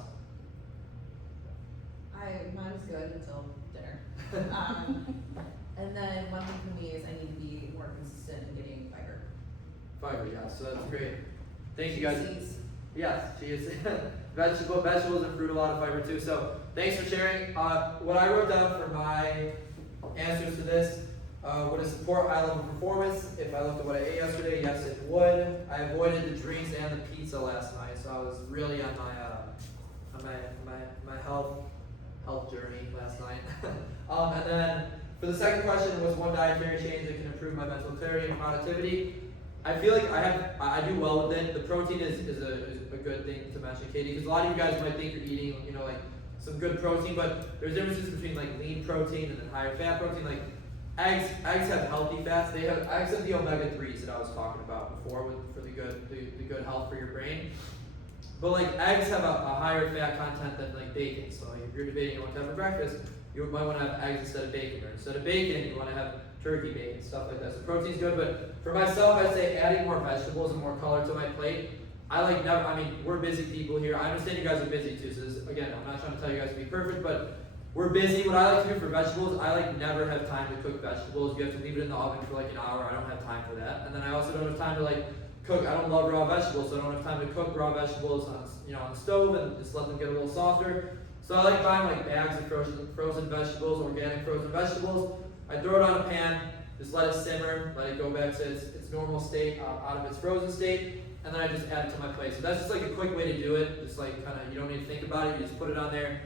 Mine was good until dinner. And then one thing for me is I need to be more consistent in getting fiber. Fiber, yeah. So that's great. Thank you guys. Seeds. Yes, she is. Vegetables and fruit, a lot of fiber too. So thanks for sharing. What I wrote down for my answers to this, would it support high level performance? If I looked at what I ate yesterday, yes it would. I avoided the drinks and the pizza last night, so I was really on my health journey last night. And then for the second question was one dietary change that can improve my mental clarity and productivity. I feel like I do well with it. The protein is a good thing to mention, Katie, because a lot of you guys might think you're eating, like some good protein, but there's differences between like lean protein and then higher fat protein. Like eggs have healthy fats. Eggs have the omega-3s that I was talking about before for the good health for your brain. But like eggs have a higher fat content than like bacon. So like, if you're debating what to have for breakfast, you might want to have eggs instead of bacon, or instead of bacon, you want to have turkey bacon, stuff like that. So protein's good, but for myself, I'd say adding more vegetables and more color to my plate. We're busy people here. I understand you guys are busy too. So this, again, I'm not trying to tell you guys to be perfect, but we're busy. What I like to do for vegetables, I never have time to cook vegetables. You have to leave it in the oven for like an hour. I don't have time for that. And then I also don't have time to cook. I don't love raw vegetables, so I don't have time to cook raw vegetables on the stove and just let them get a little softer. So I like buying bags of frozen vegetables, organic frozen vegetables. I throw it on a pan, just let it simmer, let it go back to its normal state, out of its frozen state, and then I just add it to my plate. So that's just a quick way to do it. Just you don't need to think about it. You just put it on there,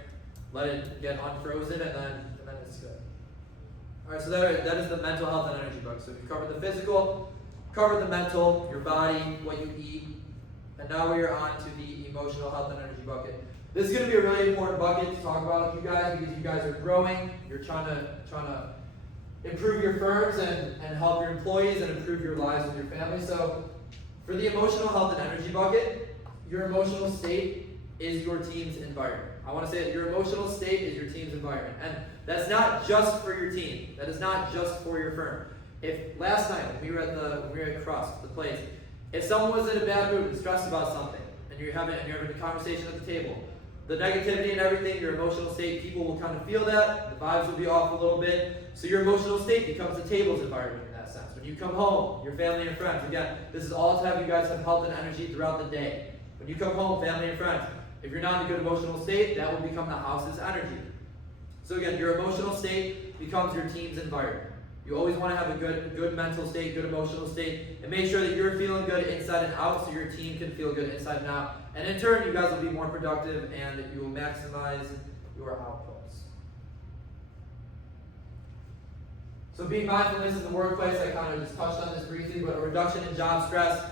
let it get unfrozen, and then it's good. All right, so that is the mental health and energy book. So we covered the physical, covered the mental, your body, what you eat, and now we are on to the emotional health and energy bucket. This is going to be a really important bucket to talk about with you guys because you guys are growing. You're trying to improve your firms and help your employees and improve your lives with your family. So for the emotional health and energy bucket, your emotional state is your team's environment. I want to say that your emotional state is your team's environment. And that's not just for your team. That is not just for your firm. If last night when we were at Crust, the place, if someone was in a bad mood and stressed about something, and you're having a conversation at the table, the negativity and everything, your emotional state, people will kind of feel that. The vibes will be off a little bit. So your emotional state becomes the table's environment in that sense. When you come home, your family and friends, again, this is all to have you guys have health and energy throughout the day. When you come home, family and friends, if you're not in a good emotional state, that will become the house's energy. So again, your emotional state becomes your team's environment. You always want to have a good mental state, good emotional state, and make sure that you're feeling good inside and out so your team can feel good inside and out. And in turn, you guys will be more productive and you will maximize your outputs. So being mindfulness in the workplace, I kind of just touched on this briefly, but a reduction in job stress,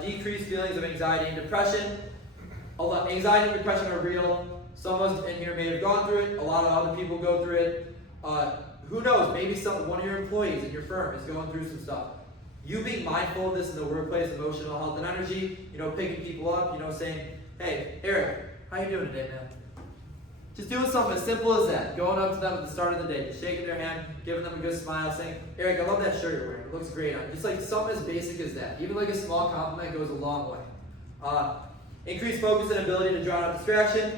decreased feelings of anxiety and depression. Anxiety and depression are real. Some of us in here may have gone through it. A lot of other people go through it. Who knows? Maybe one of your employees in your firm is going through some stuff. You being mindful of this in the workplace, emotional health and energy, picking people up, saying, hey, Eric, how you doing today, man? Just doing something as simple as that. Going up to them at the start of the day, just shaking their hand, giving them a good smile, saying, Eric, I love that shirt you're wearing. It looks great on you. Just something as basic as that. Even a small compliment goes a long way. Increased focus and ability to drown out distraction.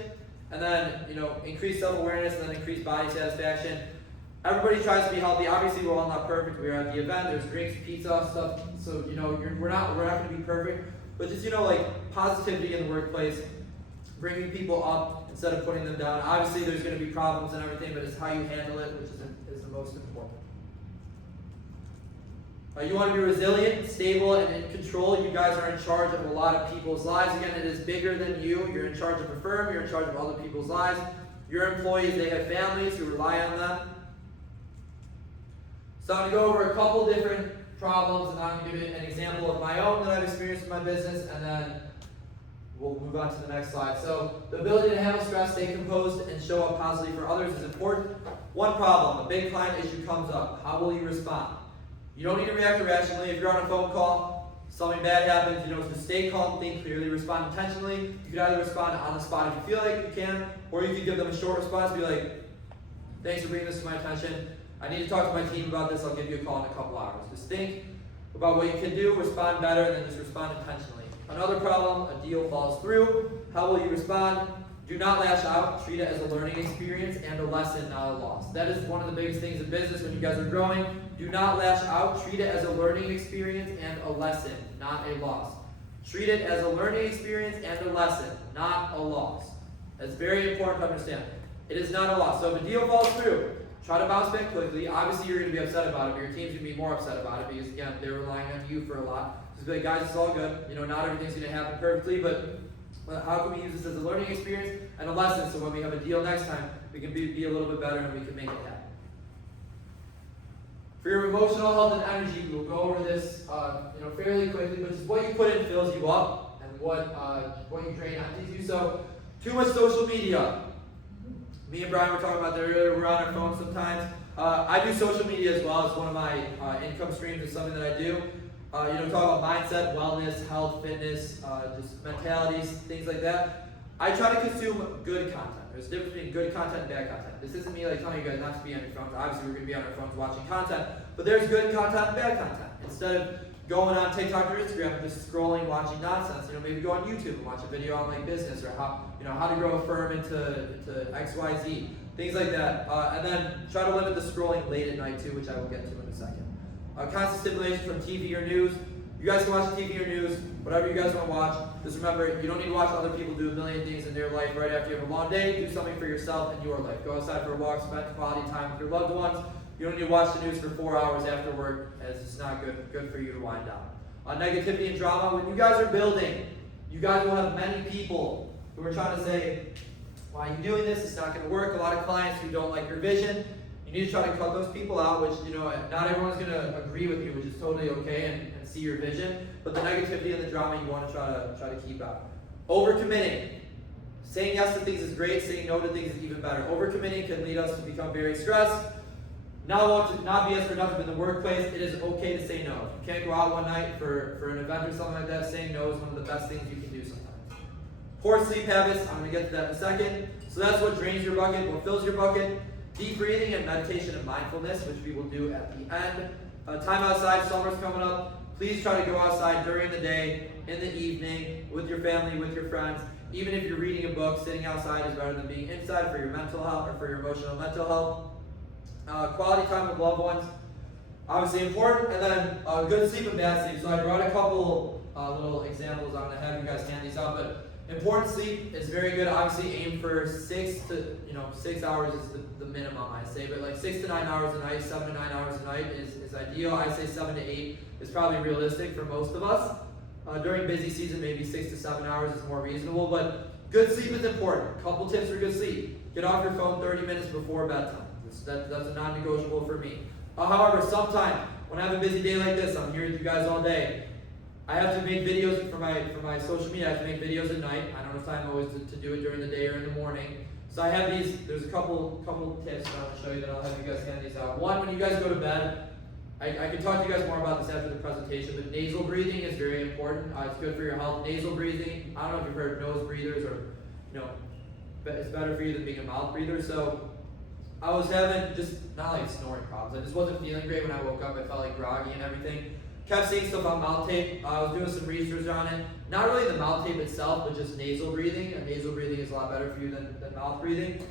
And then, increased self-awareness and then increased body satisfaction. Everybody tries to be healthy. Obviously, we're all not perfect. We are at the event. There's drinks, pizza, stuff. So, we're not going to be perfect. But just, positivity in the workplace, bringing people up instead of putting them down. Obviously, there's going to be problems and everything, but it's how you handle it, which is the most important. You want to be resilient, stable, and in control. You guys are in charge of a lot of people's lives. Again, it is bigger than you. You're in charge of a firm. You're in charge of other people's lives. Your employees, they have families who rely on them. So I'm going to go over a couple different problems, and I'm going to give you an example of my own that I've experienced in my business, and then we'll move on to the next slide. So the ability to handle stress, stay composed, and show up positively for others is important. One problem, a big client issue comes up. How will you respond? You don't need to react irrationally. If you're on a phone call, something bad happens, you know, to stay calm, think clearly, respond intentionally. You can either respond on the spot if you feel like you can, or you can give them a short response, be like, thanks for bringing this to my attention. I need to talk to my team about this. I'll give you a call in a couple hours. Just think about what you can do, respond better, and then just respond intentionally. Another problem, a deal falls through. How will you respond? Do not lash out. Treat it as a learning experience and a lesson, not a loss. That is one of the biggest things in business when you guys are growing. Do not lash out. Treat it as a learning experience and a lesson, not a loss. Treat it as a learning experience and a lesson, not a loss. That's very important to understand. It is not a loss. So if a deal falls through, try to bounce back quickly. Obviously, you're going to be upset about it, but your team's going to be more upset about it because, again, they're relying on you for a lot. Just be like, guys, it's all good. You know, not everything's going to happen perfectly, but how can we use this as a learning experience and a lesson so when we have a deal next time, we can be a little bit better and we can make it happen. For your emotional health and energy, we'll go over this fairly quickly, but just what you put in fills you up and what you drain empties you. So, too much social media. Me and Brian were talking about that earlier. We're on our phones sometimes. I do social media as well. It's one of my income streams. It's something that I do. Talk about mindset, wellness, health, fitness, just mentalities, things like that. I try to consume good content. There's a difference between good content and bad content. This isn't me telling you guys not to be on your phones. Obviously, we're going to be on our phones watching content, but there's good content and bad content. Instead of going on TikTok or Instagram and just scrolling, watching nonsense, maybe go on YouTube and watch a video on business or how to grow a firm into XYZ, things like that. And then try to limit the scrolling late at night too, which I will get to in a second. Constant stimulation from TV or news. You guys can watch TV or news, whatever you guys want to watch. Just remember, you don't need to watch other people do a million things in their life right after you have a long day. Do something for yourself and your life. Go outside for a walk, spend quality time with your loved ones. You don't need to watch the news for 4 hours after work, as it's not good for you to wind down. Negativity and drama. When you guys are building, you guys will have many people who are trying to say, why are you doing this? It's not going to work. A lot of clients who don't like your vision. You need to try to cut those people out, which, not everyone's going to agree with you, which is totally okay, and see your vision. But the negativity and the drama you want to try to keep out. Overcommitting. Saying yes to things is great. Saying no to things is even better. Overcommitting can lead us to become very stressed. Not be as productive in the workplace. It is okay to say no. If you can't go out one night for an event or something like that, saying no is one of the best things you can do sometimes. Poor sleep habits. I'm going to get to that in a second. So that's what drains your bucket, what fills your bucket. Deep breathing and meditation and mindfulness, which we will do at the end. Time outside, summer's coming up. Please try to go outside during the day, in the evening, with your family, with your friends. Even if you're reading a book, sitting outside is better than being inside for your mental health or for your emotional mental health. Quality time with loved ones, obviously important. And then good sleep and bad sleep. So I brought a couple little examples. I'm going to have you guys hand these out, but important sleep is very good. Obviously, aim for 6 hours is the minimum, I say. But 6 to 9 hours a night, 7 to 9 hours a night is ideal. I say 7 to 8 is probably realistic for most of us. During busy season, maybe 6 to 7 hours is more reasonable. But good sleep is important. A couple tips for good sleep: get off your phone 30 minutes before bedtime. That's a non-negotiable for me. However, sometime when I have a busy day like this, I'm here with you guys all day. I have to make videos for my social media. I have to make videos at night. I don't have time always to do it during the day or in the morning. So I have these. There's a couple tips that I want to show you that I'll have you guys hand these out. One, when you guys go to bed, I can talk to you guys more about this after the presentation, but nasal breathing is very important. It's good for your health. Nasal breathing, I don't know if you've heard nose breathers or, it's better for you than being a mouth breather. So I was having just not snoring problems. I just wasn't feeling great when I woke up. I felt groggy and everything. Kept seeing stuff on mouth tape. I was doing some research on it. Not really the mouth tape itself, but just nasal breathing. And nasal breathing is a lot better for you than mouth breathing.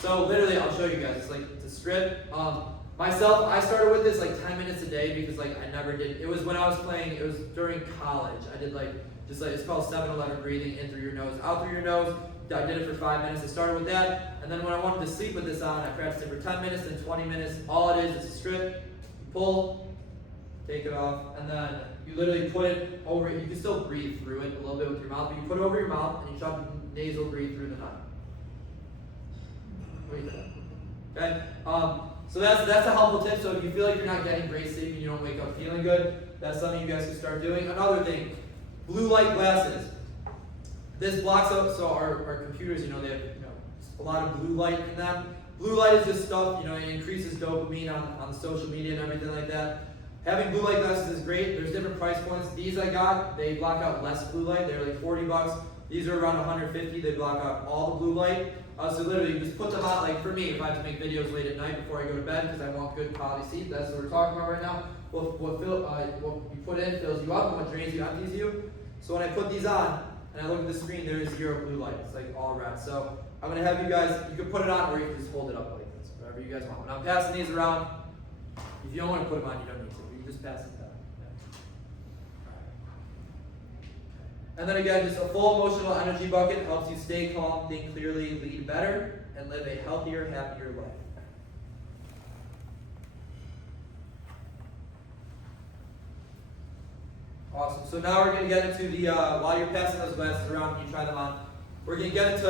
So literally, I'll show you guys. It's a strip. Myself, I started with this 10 minutes a day because I never did. It was when I was playing. It was during college. I did it's called 7-11 breathing, in through your nose, out through your nose. I did it for 5 minutes. I started with that, and then when I wanted to sleep with this on, I practiced it for 10 minutes and 20 minutes. All it is a strip. You pull, take it off, and then you literally put it over, you can still breathe through it a little bit with your mouth, but you put it over your mouth and you try to nasal breathe through the nut. What do you think? Okay? So that's a helpful tip. So if you feel like you're not getting great sleep and you don't wake up feeling good, that's something you guys can start doing. Another thing, blue light glasses. This blocks out, so our computers, they have a lot of blue light in them. Blue light is just stuff, it increases dopamine on social media and everything like that. Having blue light glasses is great. There's different price points. These I got, they block out less blue light. They're like $40. These are around $150. They block out all the blue light. So literally, you just put them on. Like for me, if I have to make videos late at night before I go to bed because I want good quality sleep, that's what we're talking about right now. What you put in fills you up, and what drains you empties you. So when I put these on and I look at the screen, there is 0 blue light. It's like all red. So I'm gonna have you guys. You can put it on, or you can just hold it up like this, whatever you guys want. When I'm passing these around, if you don't want to put them on, you don't need to. You can just pass it down. And then again, just a full emotional energy bucket helps you stay calm, think clearly, lead better, and live a healthier, happier life. Awesome. So now we're going to get into the, while you're passing those glasses around and you try them on, we're going to get into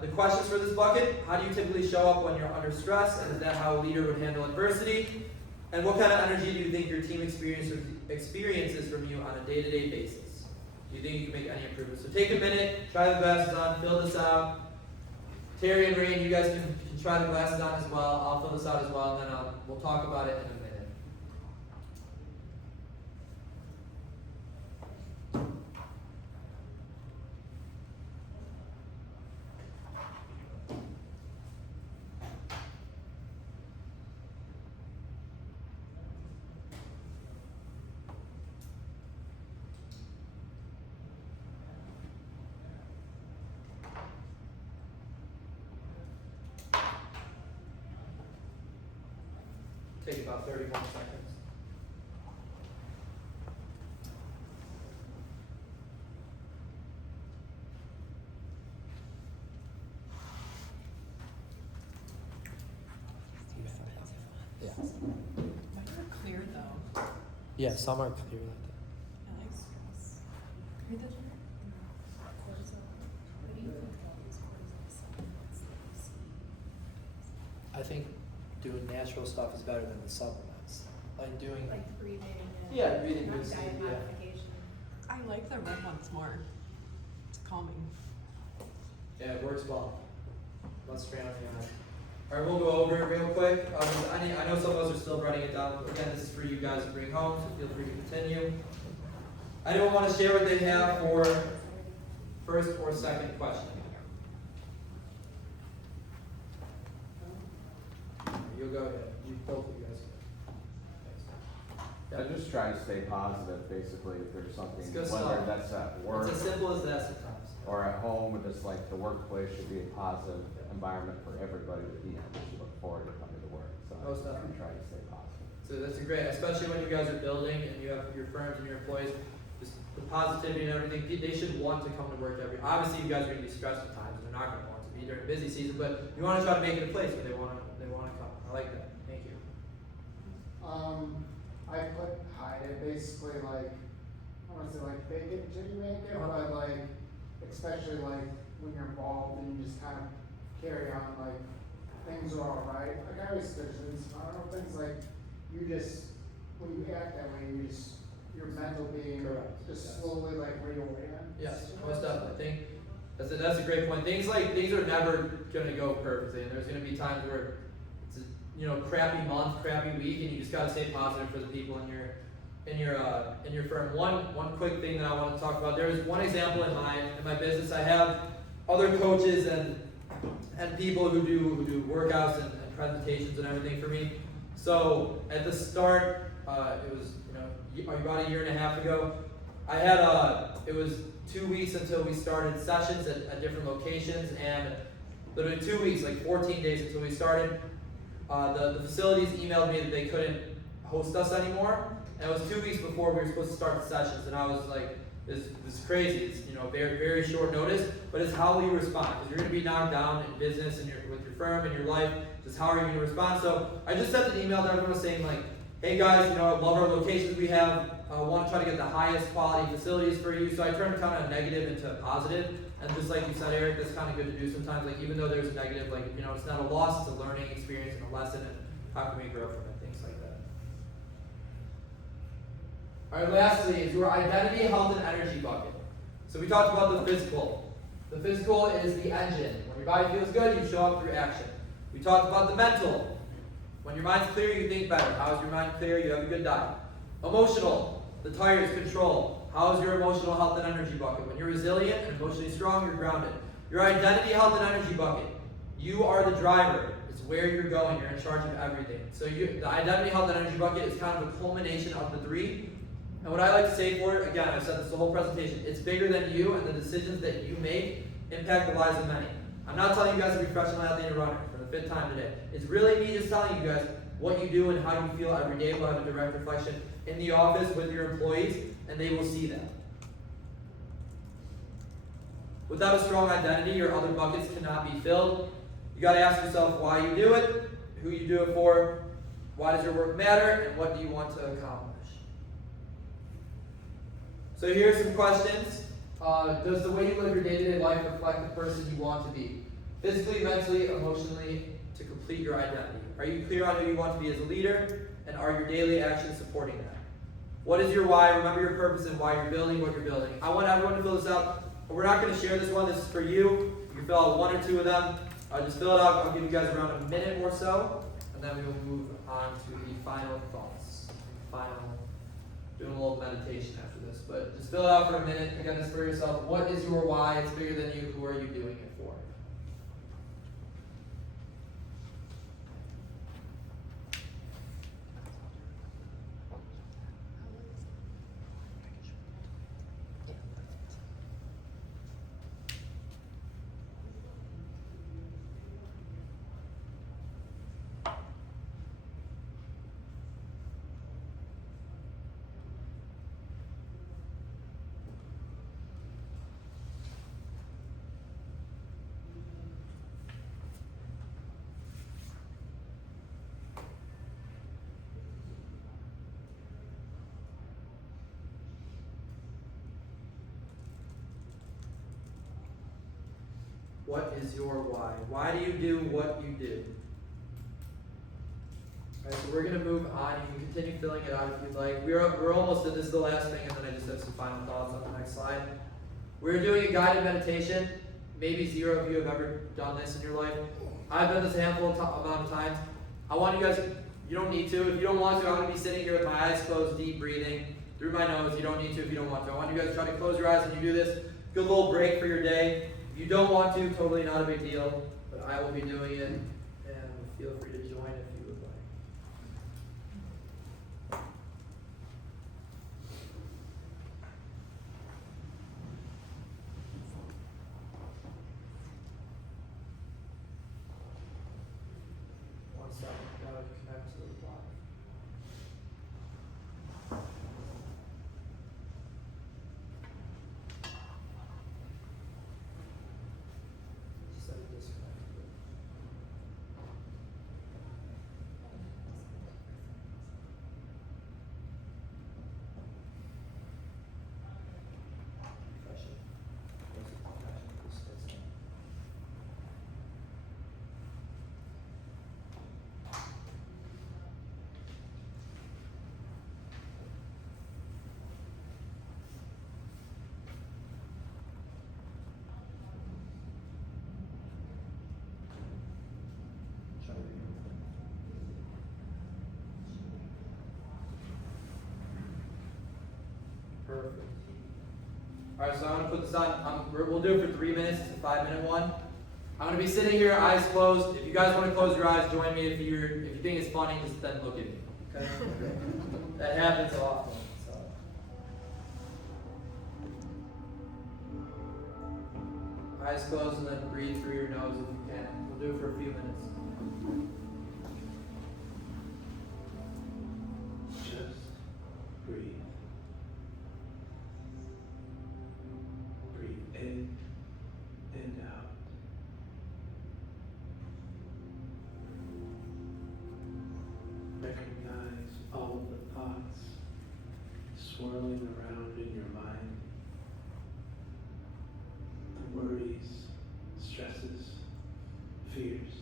the questions for this bucket. How do you typically show up when you're under stress? And is that how a leader would handle adversity? And what kind of energy do you think your team experiences from you on a day-to-day basis? Do you think you can make any improvements? So take a minute, try the glasses on, fill this out. Terry and Rain, you guys can try the glasses on as well. I'll fill this out as well, and then we'll talk about it in a minute. Take about 30 more seconds. Yeah. Mine are clear though. Yeah, some are clear like that. I like stress. Are those cortisol? What do you think about these cortisol supplements that you see? I think doing natural stuff is better than the supplements. Like doing, Like breathing and. Yeah, breathing not good sleep, diet yeah. modification. I like the red ones more. It's calming. yeah, it works well. Less strain on the eyes. All right, we'll go over it real quick. I know some of us are still writing it down. Again, this is for you guys to bring home, so feel free to continue. Anyone want to share what they have for first or second question? You'll go ahead. You both of you guys. I just try to stay positive, basically, if there's something, It's good whether stuff. that's at work It's as simple as that sometimes. or at home, just like the workplace should be a positive environment for everybody to be in. They should look forward to coming to work, so Most I definitely. try to stay positive. So that's a great, especially when you guys are building and you have your firms and your employees, just the positivity and everything, they should want to come to work obviously you guys are going to be stressed at times and they're not going to want to be during busy season, but you want to try to make it a place where they want to come. I like that. Thank you. I put hide it basically like, I don't wanna say like fake it till you make it, Uh-huh. but like, especially like when you're involved and you just kind of carry on like things are alright. Like I always there's I don't know, things like you just, when you act that way, your mental being Correct. just Yes. slowly like reorient. Yes, most definitely. I think that's a great point. Things are never going to go perfectly, and there's going to be times where it's a crappy month, crappy week, and you just got to stay positive for the people in your firm. One quick thing that I want to talk about. There's one example in my business. I have other coaches and people who do workouts and presentations and everything for me. So at the start, it was about a year and a half ago. I had it was 2 weeks until we started sessions at different locations, and literally 2 weeks, like 14 days until we started. The facilities emailed me that they couldn't host us anymore, and it was 2 weeks before we were supposed to start the sessions, and I was like, this is crazy. It's very, very short notice, but it's how will you respond? Because you're going to be knocked down in business and with your firm and your life. Just how are you going to respond? So I just sent an email to everyone saying like, hey guys, you know, I love our locations we have. I want to try to get the highest quality facilities for you. So I turn kind of negative into a positive. And just like you said, Eric, that's kind of good to do sometimes. Like even though there's a negative, like, you know, it's not a loss, it's a learning experience and a lesson, and how can we grow from it, things like that. All right, lastly is your identity, health, and energy bucket. So we talked about the physical. The physical is the engine. When your body feels good, you show up through action. We talked about the mental. When your mind's clear, you think better. How is your mind clear? You have a good diet. Emotional, the tires, control. How is your emotional health and energy bucket? When you're resilient and emotionally strong, you're grounded. Your identity, health, and energy bucket. You are the driver. It's where you're going. You're in charge of everything. So the identity, health, and energy bucket is kind of a culmination of the three. And what I like to say for it, again, I've said this the whole presentation, it's bigger than you, and the decisions that you make impact the lives of many. I'm not telling you guys to be professional athlete and runner for the 5th time today. It's really me just telling you guys what you do and how you feel every day will have a direct reflection in the office with your employees, and they will see that. Without a strong identity, your other buckets cannot be filled. You got to ask yourself why you do it, who you do it for, why does your work matter, and what do you want to accomplish. So here's some questions. Does the way you live your day-to-day life reflect the person you want to be? Physically, mentally, emotionally, to complete your identity. Are you clear on who you want to be as a leader? And are your daily actions supporting that? What is your why? Remember your purpose and why you're building what you're building. I want everyone to fill this out. We're not going to share this one. This is for you. You can fill out 1 or 2 of them. Just fill it out. I'll give you guys around a minute or so. And then we will move on to the final thoughts. Doing a little meditation after this. But just fill it out for a minute. Again, this for yourself. What is your why? It's bigger than you. Who are you doing it for? What is your why? Why do you do what you do? Alright, so we're going to move on. You can continue filling it out if you'd like. We're almost done. This is the last thing, and then I just have some final thoughts on the next slide. We're doing a guided meditation. Maybe 0 of you have ever done this in your life. I've done this a handful amount of times. I want you guys, you don't need to. If you don't want to, I'm going to be sitting here with my eyes closed, deep breathing through my nose. You don't need to if you don't want to. I want you guys to try to close your eyes when you do this. Get a little break for your day. If you don't want to, totally not a big deal, but I will be doing it, and feel free to join if you would like. One second, gotta connect to the block. Set it disconnected. Confession. Where's the confession? This fits in. Shall we? Perfect. Alright, so I'm going to put this on. We'll do it for 3 minutes. It's a 5-minute one. I'm going to be sitting here, eyes closed. If you guys want to close your eyes, join me. If you think it's funny, just then look at me. Okay? That happens often. So. Eyes closed and then breathe through your nose if you can. We'll do it for a few minutes. Just breathe. Breathe in and out. Recognize all swirling around in your mind. The worries, stresses, fears,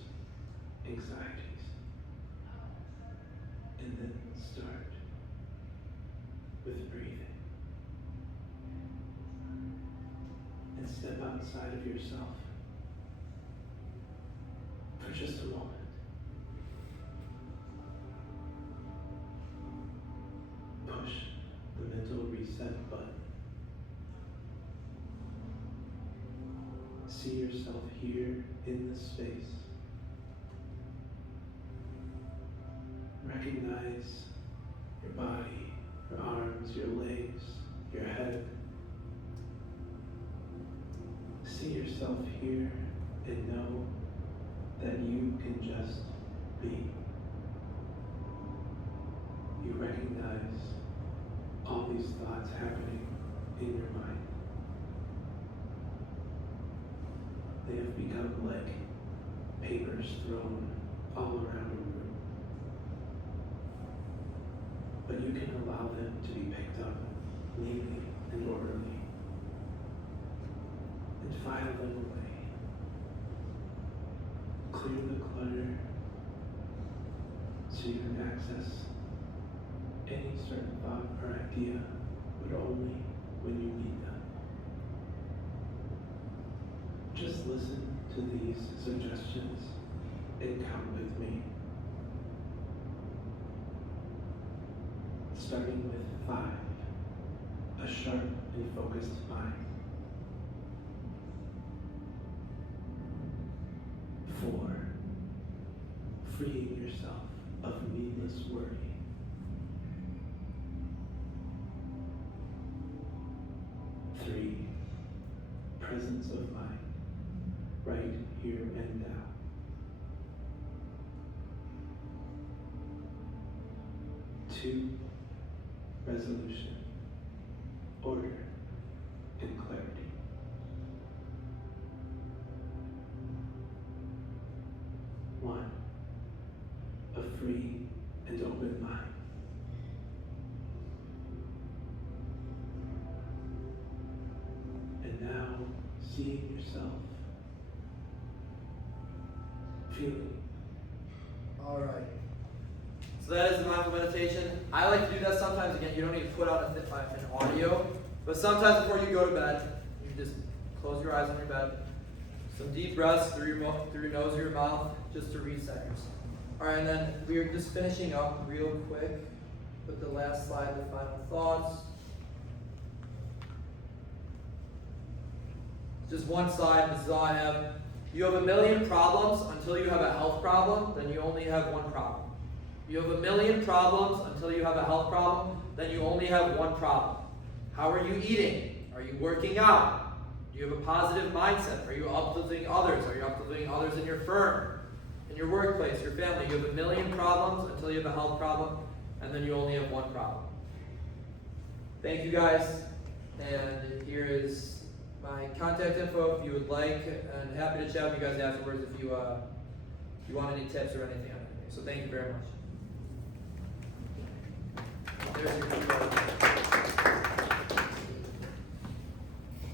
anxieties. And then start with breathing. And step outside of yourself for just a moment. Push the mental reset button. See yourself here in this space. Recognize your body, your arms, your legs, your head. See yourself here and know that you can just be. You recognize all these thoughts happening in your mind. They have become like papers thrown all around a room. But you can allow them to be picked up neatly and orderly and file them away. Clear the clutter so you can access any certain thought or idea, but only when you need them. Just listen to these suggestions and count with me. Starting with 5, a sharp and focused mind. 4, freeing yourself of needless worry. 3, presence of mind, right here and now. 2, resolution, order, and clarity. 1, a free and open mind. And now, seeing yourself, feeling. All right. So that is the mindful meditation. I like to do that sometimes. Again, you don't need to put out an audio, but sometimes before you go to bed, you just close your eyes on your bed. Some deep breaths through your nose or your mouth, just to reset yourself. All right, and then we're just finishing up real quick with the last slide, the final thoughts. Just one slide. This is all I have. You have a million problems until you have a health problem. Then you only have one problem. You have a million problems until you have a health problem, then you only have one problem. How are you eating? Are you working out? Do you have a positive mindset? Are you uplifting others? Are you uplifting others in your firm, in your workplace, your family? You have a million problems until you have a health problem, and then you only have one problem. Thank you guys, and here is my contact info if you would like, and happy to chat with you guys afterwards if you want any tips or anything on anything. So thank you very much. There's your